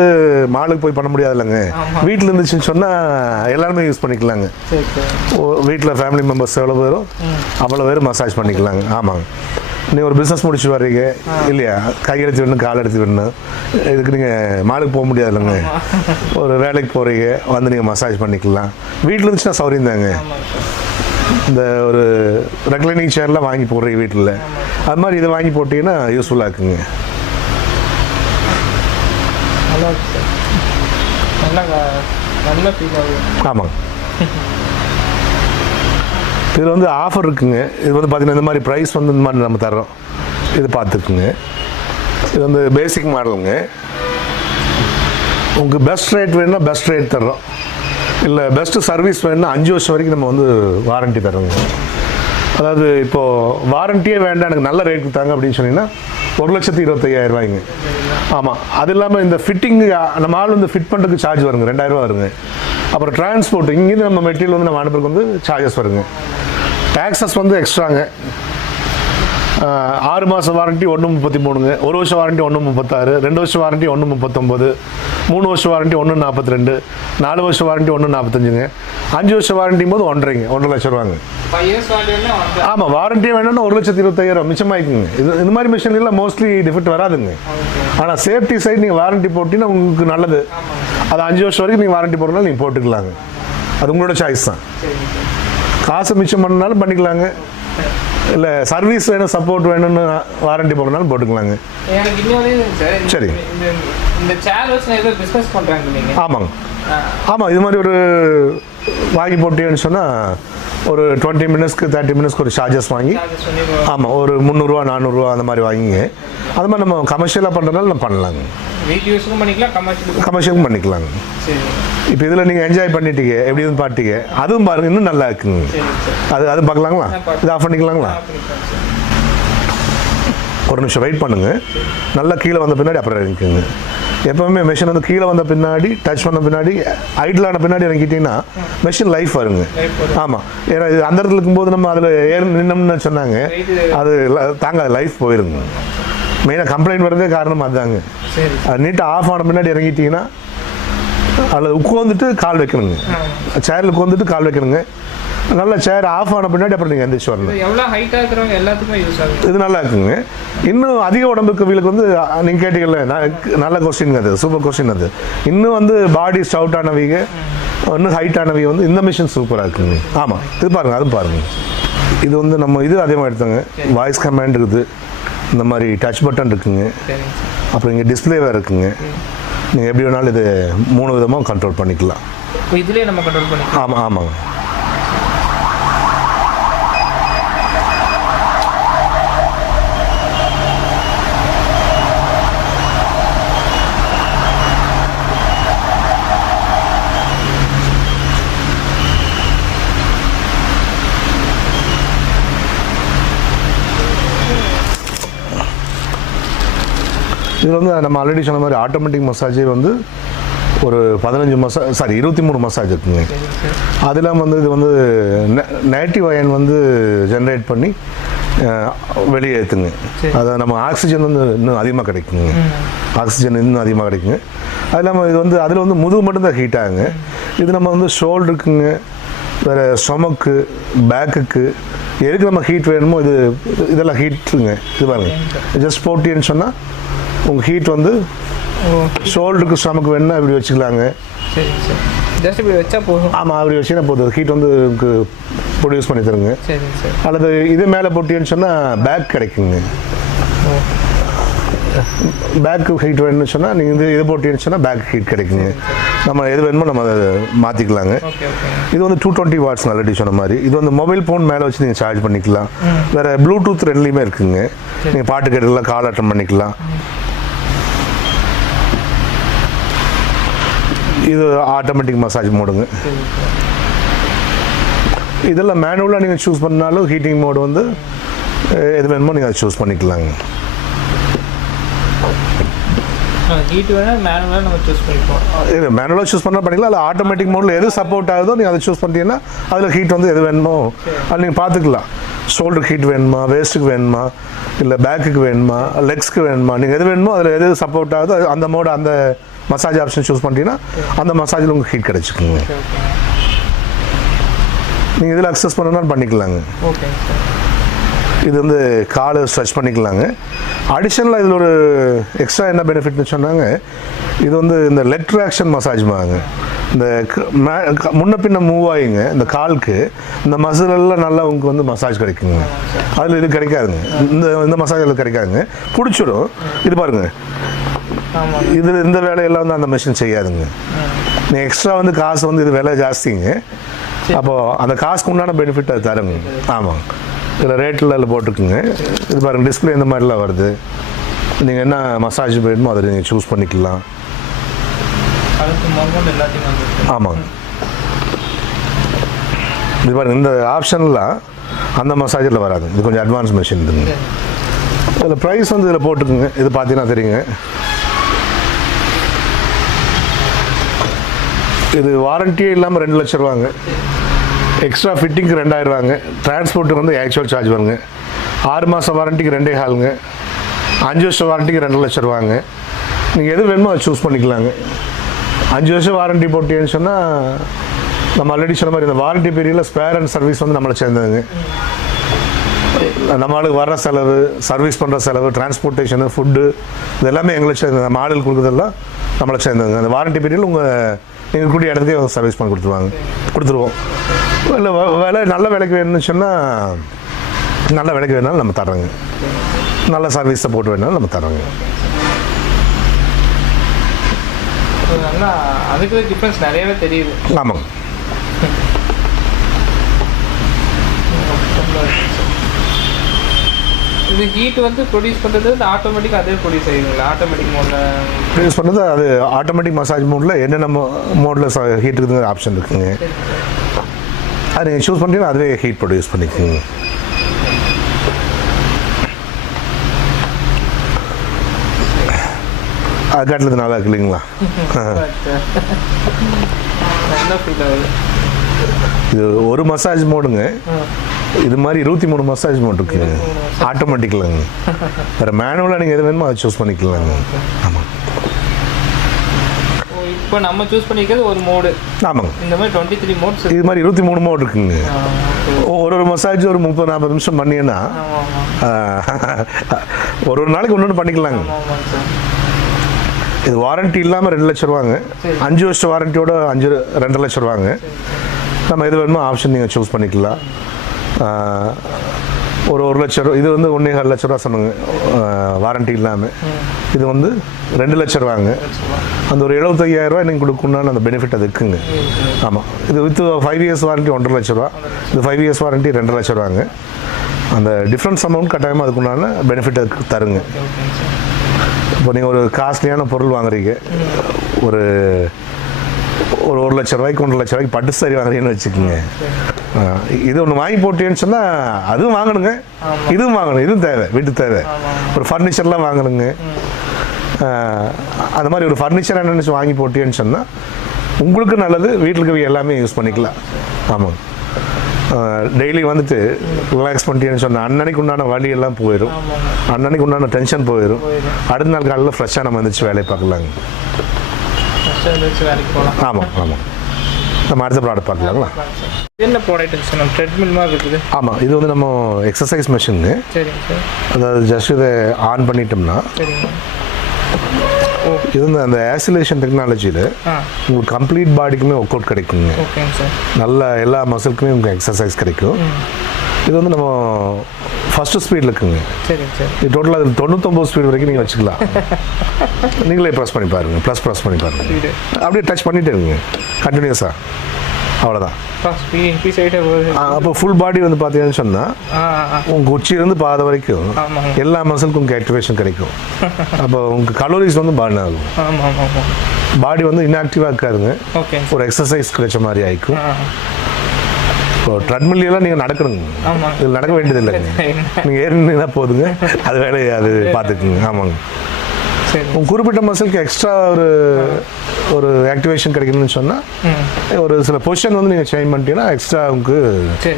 மாலுக்கு போய் பண்ண முடியாது இல்லைங்க. வீட்டில் இருந்துச்சுன்னு சொன்னால் எல்லாருமே யூஸ் பண்ணிக்கலாங்க. வீட்டில் ஃபேமிலி மெம்பர்ஸ் எவ்வளோ பேரும் அவ்வளோ பேர் மசாஜ் பண்ணிக்கலாங்க. ஆமாங்க. நீங்கள் ஒரு பிஸ்னஸ் முடிச்சு வர்றீங்க இல்லையா, கையெழுத்து வேணும் கால் எடுத்து வேணும், இதுக்கு நீங்கள் மாலுக்கு போக முடியாது இல்லைங்க. ஒரு வேலைக்கு போகிறீங்க வந்து நீங்கள் மசாஜ் பண்ணிக்கலாம். வீட்டில் இருந்துச்சுன்னா சௌரியம் தாங்க. இந்த ஒரு ரெக்லைனிங் சேர்லாம் வாங்கி போடுறீங்க வீட்டில், அது மாதிரி இதை வாங்கி போட்டிங்கன்னா யூஸ்ஃபுல்லாக இருக்குங்க. நல்லா இருக்கு சார். நல்ல ஃபீல் ஆகுது. ஆமாங்க. இதில் வந்து ஆஃபர் இருக்குங்க. இது வந்து பார்த்தீங்கன்னா இந்த மாதிரி ப்ரைஸ் வந்து இந்த மாதிரி நம்ம தர்றோம். இது பார்த்துக்குங்க. இது வந்து பேசிக் மாடலுங்க. உங்களுக்கு பெஸ்ட் ரேட் வேணும்னா பெஸ்ட் ரேட் தர்றோம். இல்லை பெஸ்ட்டு சர்வீஸ் வேணும்னா 5 வருஷம் வரைக்கும் நம்ம வந்து வாரண்ட்டி தரோங்க. அதாவது இப்போது வாரண்ட்டியே வேண்டாம் எனக்கு நல்ல ரேட் கொடுத்தாங்க அப்படின்னு சொன்னீங்கன்னா 1,25,000 ரூபாய்ங்க. ஆமாம். அது இல்லாமல் இந்த ஃபிட்டிங்கு நம்ம ஆள் வந்து ஃபிட் பண்ணுறதுக்கு சார்ஜ் வருங்க, 2,000 ரூபா வருங்க. அப்புறம் டிரான்ஸ்போர்ட் இங்கேருந்து நம்ம மெட்டீரியல் வந்து நம்ம அனுப்புறதுக்கு வந்து சார்ஜஸ் வருங்க. டேக்ஸஸ் வந்து எக்ஸ்ட்ராங்க. 6 மாதம் வாரண்ட்டி 1,33ங்க, 1 வருஷம் வாரண்ட்டி 1,36, 2 வருஷம் வாரண்ட்டி 1,39, 3 வருஷம் வாரண்ட்டி 1,42, 4 வருஷம் வாரண்ட்டி 1,45ங்க, 5 வருஷம் வாரண்ட்டி போது 1,5 லட்சம் ரூபாங்க. ஆமாம். வாரண்ட்டியே வேணும்னா 1,25,000 மிச்சமாயிக்குங்க. இந்த மாதிரி மிஷின்லாம் மோஸ்ட்லி டிஃபெக்ட் வராதுங்க. ஆனால் சேஃப்டி சைடு நீங்கள் வாரண்ட்டி போட்டிங்கன்னா உங்களுக்கு நல்லது. அது 5 வருஷம் வரைக்கும் நீங்கள் வாரண்ட்டி போடுறதுனால நீங்கள் போட்டுக்கலாங்க. அது உங்களோட சாய்ஸ் தான். காசு மிச்சம் பண்ணனாலும் பண்ணிக்கலாங்க. இல்லை சர்வீஸ் வேணும், சப்போர்ட் வேணும்னு வாரண்ட்டி போடுறதுனாலும் போட்டுக்கலாங்க. எனக்கு இன்னொரு சரி. இந்த சேர் வச்சு நான் ஏதோ பிஸ்னஸ் பண்ணுறாங்க நீங்கள்? ஆமாங்க. ஆமாம். இது மாதிரி ஒரு வாங்கி போட்டீங்கன்னு சொன்னால் ஒரு 20 மினிட்ஸ்க்கு 30 மினிட்ஸ்க்கு ஒரு சார்ஜஸ் வாங்கி, ஆமாம், ஒரு 300 ரூபா 400 ரூபா அந்த மாதிரி வாங்கிங்க. அது மாதிரி நம்ம கமர்ஷியலாக பண்ணுறதுனால நம்ம பண்ணலாங்க. வீட்டு யூஸுக்கும் பண்ணிக்கலாம், கமர்ஷியலுக்கும் பண்ணிக்கலாங்க. இப்போ இதில் நீங்கள் என்ஜாய் பண்ணிட்டீங்க, எப்படி இருந்து பார்த்தீங்க, அதுவும் பாருங்கள், இன்னும் நல்லா இருக்குங்க. அது பார்க்கலாங்களா? இது ஆஃப் பண்ணிக்கலாங்களா? ஒரு நிமிஷம் வெயிட் பண்ணுங்கள். நல்லா கீழே வந்த பின்னாடி அப்புறம் இறங்கிக்குங்க. எப்போவுமே மெஷின் வந்து கீழே வந்த பின்னாடி, டச் பண்ண பின்னாடி, ஐடிலான பின்னாடி இறங்கிட்டிங்கன்னா மெஷின் லைஃப் வருங்க. ஆமாம். ஏன்னா இது அந்த இடத்துல இருக்கும்போது நம்ம அதில் நின்னோம்னு சொன்னாங்க, அது தாங்க லைஃப் போயிருங்க. மெயினாக கம்ப்ளைண்ட் வரதே காரணம் அதுதாங்க. அது நீட்டாக ஆஃப் ஆன பின்னாடி இறங்கிட்டிங்கன்னா அதில் உட்காந்துட்டு கால் வைக்கணுங்க. சேரில் உட்காந்துட்டு கால் வைக்கணுங்க. நல்லா சேர் ஆஃப் ஆன பின்னாடி அப்புறம் நீங்கள் எந்திரிச்சு வரணும். எவ்வளோ ஹைட்டாக இருக்கிறவங்க எல்லாத்துக்குமே யூஸ் ஆகும். இது நல்லா இருக்குங்க. இன்னும் அதிக உடம்புக்கு வீலுக்கு வந்து நீங்கள் கேட்டீங்கல்ல, நல்ல கொஸ்டின் அது, சூப்பர் கொஸ்டின் அது. இன்னும் வந்து பாடி ஸ்டவுட் ஆனவங்க, இன்னும் ஹைட் ஆனவங்க வந்து இந்த மிஷின் சூப்பராக இருக்குங்க. ஆமாம். இது பாருங்கள், அதுவும் பாருங்கள். இது வந்து நம்ம இது அதே மாதிரி எடுத்தாங்க. வாய்ஸ் கமாண்ட் இருக்குது, இந்த மாதிரி டச் பட்டன் இருக்குங்க, அப்புறம் இங்கே டிஸ்பிளேவாக இருக்குங்க. நீங்கள் எப்படி வேணாலும் இது 3 விதமாக கண்ட்ரோல் பண்ணிக்கலாம். இதுலேயே நம்ம கண்ட்ரோல் பண்ணிக்கலாம். ஆமாம், ஆமாங்க. இதில் வந்து நம்ம ஆல்ரெடி சொன்ன மாதிரி ஆட்டோமேட்டிக் மசாஜே வந்து ஒரு 23 மசாஜ் இருக்குங்க. அது இல்லாமல் வந்து இது வந்து நேட்டிவ் அயன் வந்து ஜென்ரேட் பண்ணி வெளியே ஏற்றுங்க. அதை நம்ம ஆக்சிஜன் வந்து இன்னும் அதிகமாக கிடைக்குங்க. ஆக்சிஜன் இன்னும் அதிகமாக கிடைக்குங்க. அது இல்லாமல் இது வந்து அதில் வந்து முதுகு மட்டும்தான் ஹீட் ஆகுங்க. இது நம்ம வந்து ஷோல்டருக்குங்க, வேறு ஸ்டொமக்கு, பேக்குக்கு எதுக்கு நம்ம ஹீட் வேணுமோ இதெல்லாம் ஹீட்டுங்க. இது பாருங்கள், ஜஸ்ட் போட்டின்னு சொன்னால் உங்கள் ஹீட் வந்து ஷோல்டருக்கு ஸ்டமக்கு வேணும்னா இப்படி வச்சுக்கலாங்க. சரி சரி. ஜஸ்ட் இப்படி வச்சா போதும். ஆமாம், அப்படி வச்சுன்னா போதும். ஹீட் வந்து உங்களுக்கு ப்ரொடியூஸ் பண்ணி தருங்க. சரி சரி. அல்லது இது மேலே போட்டின்னு சொன்னால் பேக் கிடைக்குங்க. பேக்கு ஹீட் வேணும்னு சொன்னால் நீங்கள் இது போட்டின்னு சொன்னால் பேக் ஹீட் கிடைக்குங்க. நம்ம எது வேணுமோ நம்ம அதை மாற்றிக்கலாங்க. இது வந்து 220 வாட்ஸ் ஆல்ரெடி சொன்ன மாதிரி. இது வந்து மொபைல் ஃபோன் மேலே வச்சு நீங்கள் சார்ஜ் பண்ணிக்கலாம். வேறு ப்ளூடூத் 2லேயுமே இருக்குங்க. நீங்கள் பாட்டு கேட்டுக்கலாம், கால் அட்டன் பண்ணிக்கலாம். இது ஆட்டோமேட்டிக் மசாஜ் மோடுங்க. இதெல்லாம் மேனுவலாக நீங்கள் சூஸ் பண்ணாலும் ஹீட்டிங் மோடு வந்து எது வேணுமோ நீங்கள் அதை சூஸ் பண்ணிக்கலாங்க. ஹீட் வேணால் மேனுவலாக நம்ம சூஸ் பண்ணிப்போம். இது மேனுவலாக சூஸ் பண்ணால் பண்ணிக்கலாம். இல்லை ஆட்டோமேட்டிக் மோடில் எது சப்போர்ட் ஆகுதோ நீங்கள் அதை சூஸ் பண்ணிட்டீங்கன்னா அதில் ஹீட் வந்து எது வேணுமோ அது நீங்கள் பார்த்துக்கலாம். ஷோல்டருக்கு ஹீட் வேணுமா, வேஸ்ட்டுக்கு வேணுமா, இல்லை பேக்குக்கு வேணுமா, லெக்ஸ்க்கு வேணுமா, நீங்கள் எது வேணுமோ அதில் எது சப்போர்ட் ஆகுதோ அந்த மோடு, அந்த மசாஜ் ஆப்ஷன் சூஸ் பண்ணிட்டீங்கன்னா அந்த மசாஜில் உங்களுக்கு ஹீட் கிடச்சிக்குங்க. நீங்கள் இதில் அக்சஸ் பண்ணணும்னா பண்ணிக்கலாங்க. ஓகே. இது வந்து காலை ஸ்ட்ரெச் பண்ணிக்கலாங்க. அடிஷனலாக இதில் ஒரு எக்ஸ்ட்ரா என்ன பெனிஃபிட்னு சொன்னாங்க, இது வந்து இந்த லெக் ட்ராக்ஷன் மசாஜ் பாங்க. இந்த முன்ன பின்ன மூவ் ஆகிங்க இந்த காலுக்கு, இந்த மசிலெல்லாம் நல்லா உங்களுக்கு வந்து மசாஜ் கிடைக்குங்க. அதில் இது கிடைக்காதுங்க. இந்த மசாஜ் அதில் கிடைக்காதுங்க, பிடிச்சிடும். இது பாருங்கள், ஆமாம். இது இந்த வேலையெல்லாம் வந்து அந்த மிஷின் செய்யாதுங்க. நீ எக்ஸ்ட்ரா வந்து காசு வந்து இது விலை ஜாஸ்திங்க. அப்போது அந்த காசுக்கு உண்டான பெனிஃபிட் அது தருங்க. ஆமாம், இதில் ரேட்டில் போட்டிருக்குங்க. இது பாருங்கள், டிஸ்பிளே இந்த மாதிரிலாம் வருது. நீங்கள் என்ன மசாஜ் வேணுமோ அதை நீங்கள் சூஸ் பண்ணிக்கலாம். ஆமாங்க, இது பாருங்கள், இந்த ஆப்ஷன்லாம் அந்த மசாஜில் வராது. இது கொஞ்சம் அட்வான்ஸ் மிஷின் இதுங்க. இதில் ப்ரைஸ் வந்து இதில் போட்டுக்குங்க. இது பார்த்தீங்கன்னா தெரியுங்க. இது வாரண்டியே இல்லாமல் 2 லட்ச ரூபாங்க. எக்ஸ்ட்ரா ஃபிட்டிங்க்கு 2000 ரூபாங்க. டிரான்ஸ்போர்ட்டுக்கு வந்து ஆக்சுவல் சார்ஜ் வருங்க. 6 மாதம் வாரண்டிக்கு 2.5ங்க. 5 வருஷம் வாரண்டிக்கு 2 லட்ச ரூபாங்க. நீங்கள் எது வேணுமோ அதை சூஸ் பண்ணிக்கலாங்க. 5 வருஷம் வாரண்டி போட்டீங்கன்னு சொன்னால் நம்ம ஆல்ரெடி சொன்ன மாதிரி இந்த வாரண்டி பீரியடில் ஸ்பேர் அண்ட் சர்வீஸ் வந்து நம்மளை சேர்ந்ததுங்க. நம்மளுக்கு வர்ற செலவு, சர்வீஸ் பண்ணுற செலவு, டிரான்ஸ்போர்ட்டேஷனு, ஃபுட்டு, இது எல்லாமே எங்களை சேர்ந்தது. நம்ம ஆளுகள் கொடுக்குறதெல்லாம் நம்மளை சேர்ந்ததுங்க. அந்த வாரண்டி பீரியடில் நீங்கள் கூடிய இடத்துக்கே சர்வீஸ் பண்ணி கொடுத்துருவோம். இல்லை விலை நல்ல விலைக்கு வேணும்னு சொன்னால் நல்ல விலைக்கு வேணாலும் நம்ம தர்றோங்க. நல்ல சர்வீஸ் சப்போர்ட் வேணாலும் நம்ம தர்றோங்க. அதுக்கு டிஃப்ரென்ஸ் நிறையவே தெரியுது. ஆமாங்க. இது ஹீட் வந்து ப்ரொடியூஸ் பண்ணுறது இந்த ஆட்டோமேட்டிக் அதே ப்ரொடியூஸ் ஆகிடுங்களா? ஆட்டோமேட்டிக் மோடில் ப்ரொடியூஸ் பண்ணுறது அது ஆட்டோமேட்டிக் மசாஜ் மோடில் என்னென்ன மோடில் ஹீட் இருக்குதுங்கிற ஆப்ஷன் இருக்குங்க. அது நீங்கள் சூஸ் பண்ணிட்டீங்கன்னா அதுவே ஹீட் ப்ரொடியூஸ் பண்ணிக்கோங்க. அது காட்டில் நல்லா இருக்கு இல்லைங்களா? இது ஒரு மசாஜ் மோடுங்க. இது மாதிரி 23 மசாஜ் மோட் இருக்குங்க. ஆட்டோமேட்டிக்கலாங்க. வேறு மேனுவலாக நீங்கள் எது வேணுமோ அதை சூஸ் பண்ணிக்கலாங்க. ஆமாம், இப்போ நம்ம சூஸ் பண்ணிக்கிறது ஒரு மோடு. ஆமாங்க. இந்த மாதிரி 23 மோட்ஸ், இது மாதிரி 23 மோட் இருக்குங்க. ஒரு மசாஜ் ஒரு 30-40 நிமிஷம் பண்ணீங்கன்னா ஒரு நாளைக்கு ஒன்று பண்ணிக்கலாங்க. இது வாரண்டி இல்லாமல் 2 லட்ச ரூபாங்க. 5 வருஷம் வாரண்டியோட 2 லட்ச ரூபாங்க. நம்ம எது வேணுமோ ஆப்ஷன் நீங்கள் சூஸ் பண்ணிக்கலாம். ஒரு லட்ச ரூபா, இது வந்து 1.25 லட்ச ரூபா சொன்னாங்க வாரண்டி இல்லாமல். இது வந்து 2 லட்ச ரூபாங்க. அந்த ஒரு 75,000 ரூபா நீங்கள் கொடுக்கணும்னால அந்த பெனிஃபிட் அது இருக்குங்க. ஆமாம், இது வித் 5 இயர்ஸ் வாரண்டி 1.5 லட்ச ரூபா. இது 5 இயர்ஸ் வாரண்டி 2 லட்ச ரூபாங்க. அந்த டிஃப்ரென்ஸ் அமௌண்ட் கட்டாயமாக அதுக்குண்டான பெனிஃபிட் அதுக்கு தருங்க. இப்போ நீங்கள் ஒரு காஸ்ட்லியான பொருள் வாங்குறீங்க, ஒரு 1 லட்ச ரூபாய்க்கு 1.5 லட்ச ரூபாய்க்கு பட்டு சாரி வாங்குறீங்கன்னு வச்சுக்கோங்க. இது ஒன்று வாங்கி போட்டேன்னு சொன்னால் அதுவும் வாங்கணுங்க, இதுவும் வாங்கணும். இதுவும் தேவை, வீட்டு தேவை. ஒரு ஃபர்னிச்சர்லாம் வாங்கணுங்க. அந்த மாதிரி ஒரு ஃபர்னிச்சர் என்னென்னு வாங்கி போட்டேன்னு சொன்னால் உங்களுக்கு நல்லது, வீட்டுக்கு எல்லாமே யூஸ் பண்ணிக்கலாம். ஆமாங்க, டெய்லி வந்துட்டு ரிலாக்ஸ் பண்ணிட்டேன்னு சொன்னால் அன்னன்னைக்கு உண்டான வலி எல்லாம் போயிடும், அன்னன்னைக்கு உண்டான டென்ஷன் போயிடும். அடுத்த நாள் காலையில் ஃப்ரெஷ்ஷாக நம்ம வந்துச்சு வேலையை பார்க்கலாங்க. ஆமாம் ஆமாம், நம்ம அடுத்த ப்ராடக்ட் பார்க்கலாங்களா? என்ன ப்ராடக்ட் சார்? நம்ம ட்ரெட்மில் மாதிரி இருக்குது. ஆமாம், இது வந்து நம்ம எக்ஸசைஸ் மிஷின்னு. சரிங்க சார். அதாவது ஜஸ்ட் இதை ஆன் பண்ணிட்டோம்னா இது வந்து அந்த ஆசிலேஷன் டெக்னாலஜியில் உங்களுக்கு கம்ப்ளீட் பாடிக்குமே ஒர்க் அவுட் கிடைக்குங்க. ஓகேங்க சார். நல்ல எல்லா மசிலுக்குமே உங்களுக்கு எக்ஸசைஸ் கிடைக்கும். இது வந்து நம்ம ஃபஸ்ட்டு ஸ்பீடில் இருக்குங்க. சரிங்க சார். இது டோட்டலாக அது 99 ஸ்பீட் வரைக்கும் நீங்கள் வச்சுக்கலாம். நீங்களே ப்ரெஸ் பண்ணி பாருங்கள், ப்ரெஸ் பண்ணி பாருங்கள். அப்படியே டச் பண்ணிகிட்டே இருங்க கண்டினியூஸாக, அவ்வளோதான். அப்போ ஃபுல் பாடி வந்து பார்த்தீங்கன்னு சொன்னால் உங்கள் உச்சியிலேருந்து பாதை வரைக்கும் எல்லா மசிலுக்கும் உங்களுக்கு ஆக்டிவேஷன் கிடைக்கும். அப்போ உங்களுக்கு கலோரிஸ் வந்து பர்ன் ஆகும். பாடி வந்து இன்ஆக்டிவாக இருக்காருங்க. ஒரு எக்ஸசைஸ் கிடைச்ச மாதிரி ஆகிக்கும். இப்போ ட்ரெட்மில்லாம் நீங்கள் நடக்கணுங்க, இதில் நடக்க வேண்டியது இல்லைங்க. நீங்கள் ஏறினா போதுங்க, அது வேலையை அது பார்த்துக்குங்க. ஆமாங்க, உங்கள் குறிப்பிட்ட மசிலுக்கு எக்ஸ்ட்ரா ஒரு ஆக்டிவேஷன் கிடைக்கணும்னு சொன்னால் ஒரு சில பொசிஷன் வந்து நீங்கள் சேஞ்ச் பண்ணிட்டீங்கன்னா எக்ஸ்ட்ரா உங்களுக்கு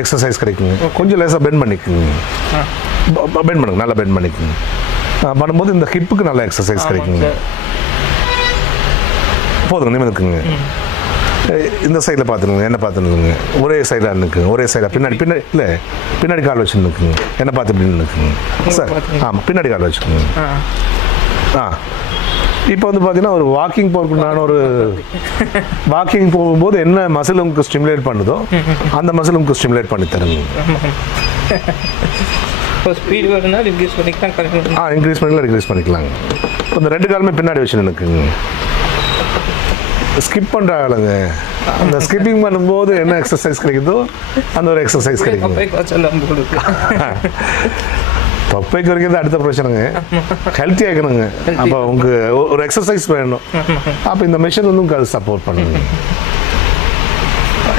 எக்ஸசைஸ் கிடைக்குங்க. கொஞ்சம் லேசாக பெண்ட் பண்ணிக்குங்க, பெண்ட் பண்ணுங்க, நல்லா பெண்ட் பண்ணிக்குங்க. பண்ணும்போது இந்த ஹிப்புக்கு நல்ல எக்ஸசைஸ் கிடைக்குங்க. போதுங்க, நிமிர்ந்துக்குங்க. இந்த சைடில் பார்த்துருங்க, என்ன பார்த்துருங்க. ஒரே சைடாக நிற்குங்க, ஒரே சைடாக பின்னாடி கால் வச்சு நிற்குங்க. என்ன பார்த்து இப்படின்னு நிற்குங்க சார். ஆமாம், பின்னாடி கால் வச்சுக்கோங்க. இப்போ வந்து பார்த்தீங்கன்னா ஒரு வாக்கிங் போகிறதுக்குண்டான வாக்கிங் போகும்போது என்ன மசில் உங்களுக்கு ஸ்டிமுலேட் பண்ணுதோ அந்த மசில் உங்களுக்கு ஸ்டிமுலேட் பண்ணி தருங்க. இப்போ ஸ்பீடு வருதுனால இன்க்ரீஸ் பண்ணிக்கலாம் கரெக்டாக. இன்க்ரீஸ் பண்ணிக்கலாம் டிக்ரீஸ் பண்ணிக்கலாங்க. இந்த 2 காலுமே பின்னாடி வச்சு நினைக்குங்க. ஸ்கிப் பண்ணுறாங்க. அந்த ஸ்கிப்பிங் பண்ணும்போது என்ன எக்ஸசைஸ் கிடைக்குதோ அந்த ஒரு எக்ஸசைஸ் கிடைக்கும். தொப்பை குறைக்கிறது அடுத்த பிரச்சனைங்க. ஹெல்த்தி ஆகணுங்க. அப்போ உங்களுக்கு ஒரு எக்ஸசைஸ் வேணும். அப்போ இந்த மிஷின் வந்து உங்களுக்கு அது சப்போர்ட் பண்ணுங்க.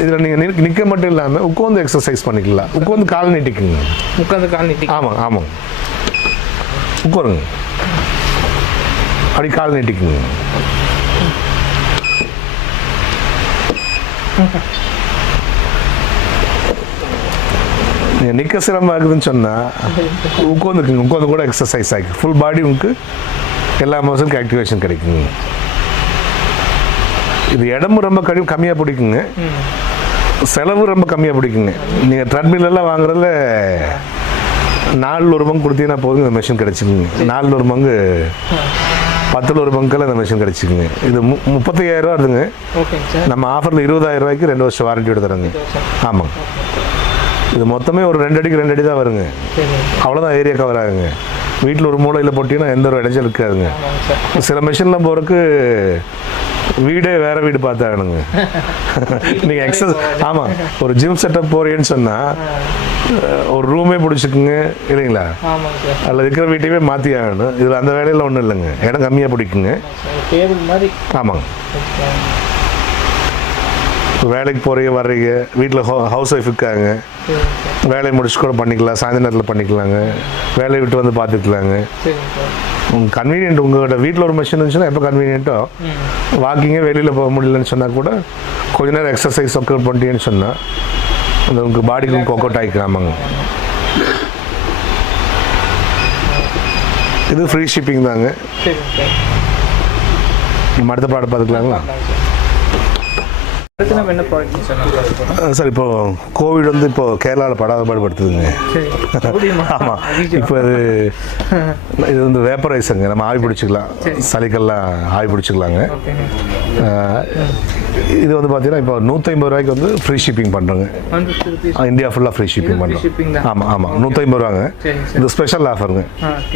இதில் நீங்கள் நிற்க மட்டும் இல்லாமல் உட்காந்து எக்ஸசைஸ் பண்ணிக்கலாம். உட்காந்து கால் நீட்டிக்குங்க. உட்காந்து கால் நீட்டி. ஆமாங்க. உட்காருங்க. அப்படி கால் நீட்டிக்குங்க. நீங்கள் நிற்க சிரமமாக இருக்குதுன்னு சொன்னால் உட்காந்துக்குங்க. உட்காந்து கூட எக்ஸசைஸ் ஆகிக்கும். ஃபுல் பாடி உங்களுக்கு எல்லா மசிலுக்கு ஆக்டிவேஷன் கிடைக்குங்க. இது இடமும் ரொம்ப கம்மியாக பிடிக்குங்க. செலவு ரொம்ப கம்மியாக பிடிக்குங்க. நீங்கள் ட்ரெட்மில்லாம் வாங்குறதுல 4 பங்கு கொடுத்தீங்கன்னா போதும் இந்த மிஷின் கிடச்சிக்குங்க. 4 பங்கு 10 பங்குல இந்த மிஷின் கிடச்சிக்குங்க. இது 35,000 ரூபா இருக்குங்க. நம்ம ஆஃபரில் 20,000 ரூபாய்க்கு 2 வருஷம் வாரண்டியோடு தரங்க. ஆமாங்க. இது மொத்தமே ஒரு 2 அடிக்கு 2 அடி தான் வருங்க. அவ்வளோதான் ஏரியா கவர் ஆகுங்க. வீட்டில் ஒரு மூலையில் போட்டிங்கன்னா எந்த ஒரு இடைஞ்சல் இருக்காதுங்க. சில மிஷின்லாம் போகிறதுக்கு வீடே வேறு வீடு பார்த்தாகணுங்க. நீங்கள் ஆமாம், ஒரு ஜிம் செட்டப் போகிறீங்கன்னு சொன்னால் ஒரு ரூமே பிடிச்சிக்குங்க இல்லைங்களா? அதில் இருக்கிற வீட்டையுமே மாற்றி ஆகணும். இதில் அந்த வேலையில் ஒன்றும் இல்லைங்க. இடம் கம்மியாக பிடிக்குங்க. ஆமாங்க. வேலைக்கு போகிறீங்க வர்றீங்க, வீட்டில் ஹவுஸ் ஒய்ஃப் இருக்காங்க, வேலையை முடிச்சு கூட பண்ணிக்கலாம், சாயந்தர நேரத்தில் பண்ணிக்கலாங்க, வேலையை விட்டு வந்து பார்த்துக்கலாங்க. உங்கள் கன்வீனியன்ட். உங்கள்கிட்ட வீட்டில் ஒரு மிஷின் இருந்துச்சுன்னா எப்போ கன்வீனியன்ட்டோ வாக்கிங்கே வெளியில் போக முடியலன்னு சொன்னால் கூட கொஞ்ச நேரம் எக்ஸசைஸ் ஒர்க் அவுட் பண்ணிட்டீங்கன்னு சொன்னால் அந்த உங்கள் பாடிக்கு ஒர்க் அவுட் ஆகிக்கலாமாங்க. இது ஃப்ரீ ஷிப்பிங் தாங்க. நம்ம அடுத்த ப்ராடக்ட் பார்த்துக்கலாங்களா? சார் இப்போ கோவிட் வந்து இப்போ கேரளாவில் பாடுபடுத்துதுங்க. ஆமாம். இப்போ இது வந்து வேப்பரைஸுங்க. நம்ம ஆவி பிடிச்சிக்கலாம். சளிக்கெல்லாம் ஆவி பிடிச்சிக்கலாங்க. இது வந்து பார்த்தீங்கன்னா இப்போ 150 ரூபாய்க்கு வந்து ஃப்ரீ ஷிப்பிங் பண்ணுறோங்க. இந்தியா ஃபுல்லாக ஃப்ரீ ஷிப்பிங் பண்ணுறோம். ஆமாம் 150 ரூபாங்க. இது ஸ்பெஷல் ஆஃபருங்க.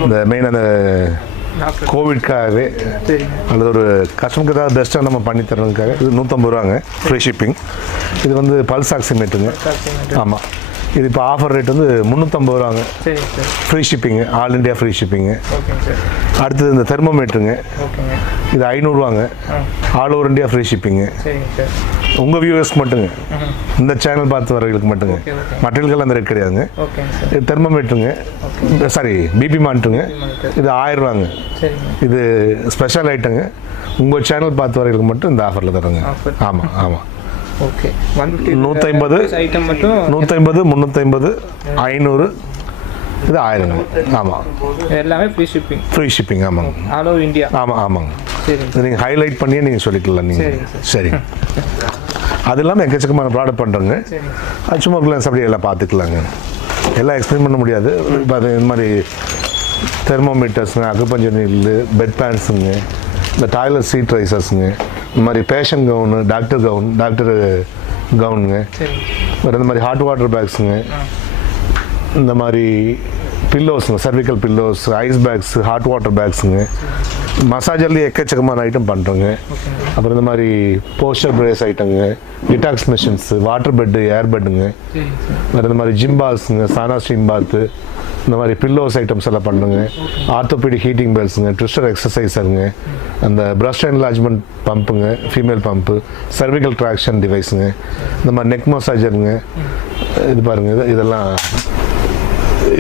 இந்த மெயின் அந்த கோவிட்காகவே அல்லது ஒரு கஸ்டமருக்கு ஏதாவது பெஸ்ட்டாக நம்ம பண்ணி தரதுக்காக இது 150 ரூபாங்க ஃப்ரீ ஷிப்பிங். இது வந்து பல்ஸ் ஆக்சிமீட்டருங்க. ஆமாம். இது இப்போ ஆஃபர் ரேட் வந்து 350 ரூபாங்க free shipping. All India free shipping. அடுத்தது இந்த தெர்மோமீட்டருங்க. இது 500 ரூபாங்க. All over India free shipping. உங்கள் வியூவர்ஸ்க்கு மட்டுங்க, இந்த சேனல் பார்த்து வரவங்களுக்கு மட்டுங்க. மற்றவர்களுக்கெல்லாம் அந்த ரேட் கிடையாதுங்க. இது தெர்மோமீட்டருங்க. Sorry, BP மானிட்டருங்க. இது 1000 ரூபாங்க. இது ஸ்பெஷல் ஐட்டங்க. உங்கள் சேனல் பார்த்து வரவங்களுக்கு மட்டும் இந்த ஆஃபரில் தருங்க. ஆமாம். 150 350 500 இது 1000. ஆமாம். எல்லாமே ஃப்ரீ ஷிப்பிங். Free shipping. ஆமாங்க. All over India. ஆமாங்க. நீங்கள் ஹைலைட் பண்ணியே நீங்கள் சொல்லிக்கலாம். நீங்கள் சரி. அது இல்லாமல் எக்கச்சக்கமான ப்ராடக்ட் பண்ணுறோங்க. அது சும்மா கிளாஸ் அப்படியே எல்லாம் பார்த்துக்கலாங்க. எல்லாம் எக்ஸ்பிளைன் பண்ண முடியாது. இப்போ அது இந்த மாதிரி தெர்மோமீட்டர்ஸுங்க, அக்குபஞ்சர் நீல், பெட் பேண்ட்ஸுங்க, இந்த டாய்லெட் சீட் ரைசர்ஸுங்க, இந்த மாதிரி பேஷண்ட் கவுனு, டாக்டர் கவுனுங்க, வேறு இந்த மாதிரி ஹாட் வாட்டர் பேக்ஸுங்க, இந்த மாதிரி பில்லோஸுங்க, cervical pillows, ice packs, hot water பேக்ஸுங்க, மசாஜர்லேயே எக்கச்சக்கமான ஐட்டம் பண்ணுறோங்க. அப்புறம் இந்த மாதிரி போஸ்டர் பிரேஸ் ஐட்டங்க, detox machines, water bed, air பெட்டுங்க, வேறு இந்த மாதிரி ஜிம் பால்ஸுங்க, சானா ஸ்டீம் பாத்து, இந்த மாதிரி பில்லோஸ் ஐட்டம்ஸ் எல்லாம் பண்ணுங்க. ஆர்த்தோபீடிக் ஹீட்டிங் பெல்ஸுங்க, ட்விஸ்டர் எக்ஸசைஸருங்க, அந்த பிரஸ்ட் என்லார்ஜ்மெண்ட் பம்புங்க, ஃபீமேல் பம்பு, சர்விக்கல் ட்ராக்ஷன் டிவைஸுங்க, இந்த மாதிரி நெக் மசாஜருங்க. இது பாருங்கள், இதெல்லாம்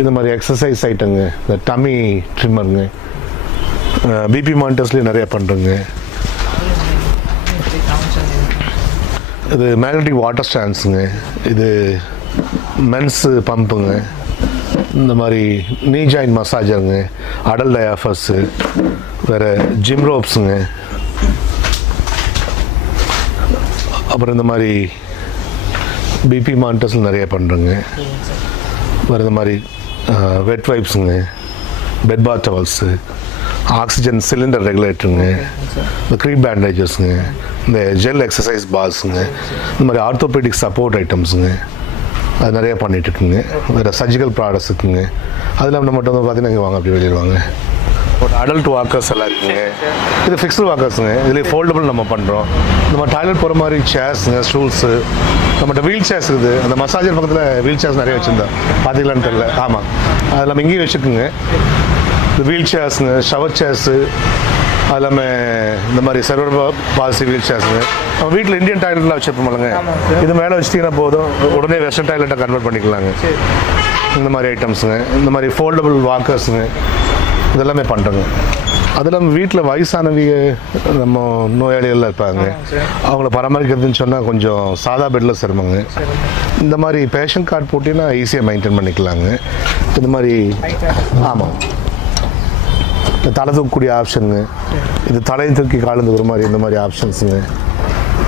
இந்த மாதிரி எக்ஸசைஸ் ஐட்டங்க, இந்த டம்மி ட்ரிம்மருங்க, பிபி மானிட்டர்ஸ்லேயும் நிறையா பண்ணுறோங்க. இது மேக்னெட்டிக் வாட்டர் ஸ்டாண்ட்ஸுங்க, இது மென்ஸு பம்புங்க, இந்த மாதிரி நீ ஜாயின்ட் மசாஜருங்க, அடல் டயாஃபர்ஸு, வேறு ஜிம் ரோப்ஸுங்க, அப்புறம் இந்த மாதிரி பிபி மானிட்டர்ஸில் நிறையா பண்ணுறோங்க. வேறு இந்த மாதிரி வெட் வைப்ஸுங்க, பெட் பாத் டவல்ஸு, ஆக்சிஜன் சிலிண்டர் ரெகுலேட்டருங்க, இந்த க்ரீம் பேண்டேஜஸ்ங்க, இந்த ஜெல் எக்ஸசைஸ் பால்ஸுங்க, இந்த மாதிரி ஆர்த்தோபெடிக் சப்போர்ட் ஐட்டம்ஸுங்க, அது நிறைய பண்ணிட்டு இருக்குங்க. வேறு சர்ஜிக்கல் ப்ராடக்ட்ஸ் இருக்குங்க. அதில் நம்ம மட்டும் வந்து பார்த்தீங்கன்னா இங்கே வாங்க அப்படி வெளியில் வாங்க. ஒரு அடல்ட் வாக்கர்ஸ் எல்லாம் இருக்குங்க. இது ஃபிக்ஸ்டு வாக்கர்ஸுங்க. இதுலேயே ஃபோல்டபுள் நம்ம பண்ணுறோம். நம்ம டாய்லெட் போகிற மாதிரி சேர்ஸுங்க, ஸ்டூல்ஸு, நம்மகிட்ட வீல் சேர்ஸ் இருக்குது. அந்த மசாஜர் பக்கத்தில் வீல் சேர்ஸ் நிறைய வச்சுருந்தோம், பார்த்தீங்களான்னு தெரியல. ஆமாம், அது நம்ம இங்கேயும் வச்சுருக்குங்க. இந்த வீல் சேர்ஸுங்க, ஷவர் சேர்ஸு, அது இல்லாமல் இந்த மாதிரி சர்வர் பாலிசி வீல் சேர்ஸுங்க. நம்ம வீட்டில் இந்தியன் டாய்லெட்லாம் வச்சுருப்போம்லங்க, இது மேலே வச்சுட்டிங்கன்னா போதும், உடனே வெஸ்டர்ன் டாய்லெட்டை கன்வெர்ட் பண்ணிக்கலாங்க. இந்த மாதிரி ஐட்டம்ஸுங்க, இந்த மாதிரி ஃபோல்டபுள் வாக்கர்ஸுங்க, இதெல்லாமே பண்ணுறோங்க. அது இல்லாமல் வீட்டில் வயசானவங்க, நம்ம நோயாளிகள்லாம் இருப்பாங்க, அவங்கள பராமரிக்கிறதுன்னு சொன்னால் கொஞ்சம் சாதா பெட்டில் சிரமங்க. இந்த மாதிரி பேஷண்ட் கார்டு போட்டிங்கன்னா ஈஸியாக மெயின்டைன் பண்ணிக்கலாங்க. இந்த மாதிரி ஆமாம், தலை தூக்கக்கூடிய ஆப்ஷனுங்க, இது தலையை தூக்கி காலந்துக்கிற மாதிரி இந்த மாதிரி ஆப்ஷன்ஸுங்க.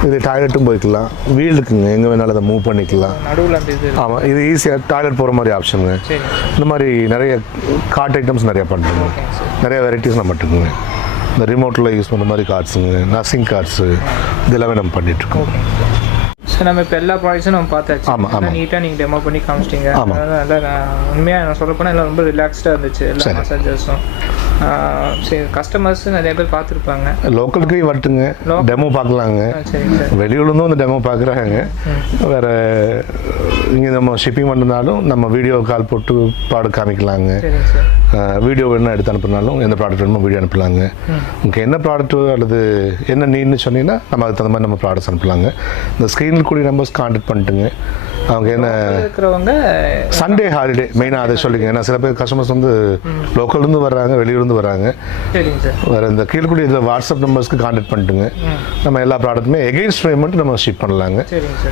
இது டாய்லெட்டும் போய்க்கலாம், வீல் இருக்குங்க, எங்கே வேணாலும் அதை மூவ் பண்ணிக்கலாம். ஆமாம், இது ஈஸியாக டாய்லெட் போகிற மாதிரி ஆப்ஷனுங்க. இந்த மாதிரி நிறைய கார்ட் ஐட்டம்ஸ் நிறைய பண்ணுறோங்க. நிறைய வெரைட்டிஸ் நம்ம இருக்குங்க. இந்த ரிமோட்டில் யூஸ் பண்ணுற மாதிரி கார்ட்ஸுங்க, நர்சிங் கார்ட்ஸு, இது எல்லாமே நம்ம பண்ணிகிட்ருக்கோம். சார் நம்ம இப்போ எல்லா ப்ராடக்ட்ஸும் நம்ம பார்த்தாச்சு. ஆமாம், நீட்டாக நீங்கள் டெமோ பண்ணி காமிச்சிட்டிங்க. நல்லா உண்மையாக நான் சொல்லப்போனால் எல்லாம் ரொம்ப ரிலாக்ஸ்டாக இருந்துச்சு எல்லா மசாஜர்ஸும். சரி, கஸ்டமர்ஸ் நிறைய பேர் பார்த்துருப்பாங்க. லோக்கலுக்கு வரட்டுங்க, டெமோ பார்க்கலாங்க. சரிங்க சார். வெளியூர்லேருந்து வந்து டெமோ பார்க்குறாங்க. வேறு இங்கே நம்ம ஷிப்பிங் பண்ணிருந்தாலும் நம்ம வீடியோ கால் போட்டு ப்ராடக்ட் காமிக்கலாங்க. சரிங்க சார். வீடியோ வேணும் எடுத்து அனுப்பினாலும் எந்த ப்ராடக்ட் வேணுமோ வீடியோ அனுப்பலாங்க. உங்களுக்கு என்ன ப்ராடக்ட் அல்லது என்ன நீட்னு சொன்னீங்கன்னா நம்ம அதுக்கு தகுந்த மாதிரி நம்ம ப்ராடக்ட்ஸ் அனுப்பலாங்க. இந்த ஸ்க்ரீனில் கூடிய நம்பர்ஸ் கான்டாக்ட் பண்ணிட்டுங்க. அவங்க என்ன இருக்கிறவங்க சண்டே ஹாலிடே மெயினாக அதை சொல்லிங்க. ஏன்னா சில பேர் கஸ்டமர்ஸ் வந்து லோக்கல்லேருந்து வர்றாங்க, வெளியூர்லேருந்து வர்றாங்க. சரிங்க சார். வேறு இந்த கீழ்கூடிய இதில் வாட்ஸ்அப் நம்பர்ஸ்க்கு கான்டாக்ட் பண்ணிட்டுங்க. நம்ம எல்லா ப்ராடக்ட்டுமே எகெயின்ஸ்ட் பேமெண்ட் நம்ம ஷிப் பண்ணலாங்க.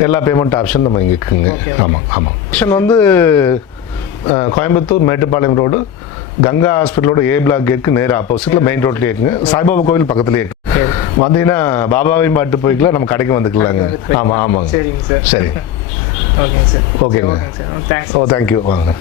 எல்லா பேமெண்ட் ஆப்ஷன் நம்ம இங்கே இருக்குங்க. ஆமாம் ஆமாம். ஆப்ஷன் வந்து கோயம்புத்தூர் மேட்டுப்பாளையம் ரோடு, கங்கா ஹாஸ்பிட்டலோட ஏ பிளாக் கேட்க்கு நேராக ஆப்போசிட்டில் மெயின் ரோட்லேயே இருக்குங்க. சாய்பாபா கோவில் பக்கத்துலேயே இருக்கு. வந்தீங்கன்னா பாபாவையும் பாட்டு போய்க்கலாம், நம்ம கடைக்கு வந்துக்கலாங்க. ஆமாம் ஆமாங்க. சரிங்க சார். சரி, ஓகேங்க சார். ஓகேங்க. தேங்க்ஸ். ஓ தேங்க்யூ. வாங்க.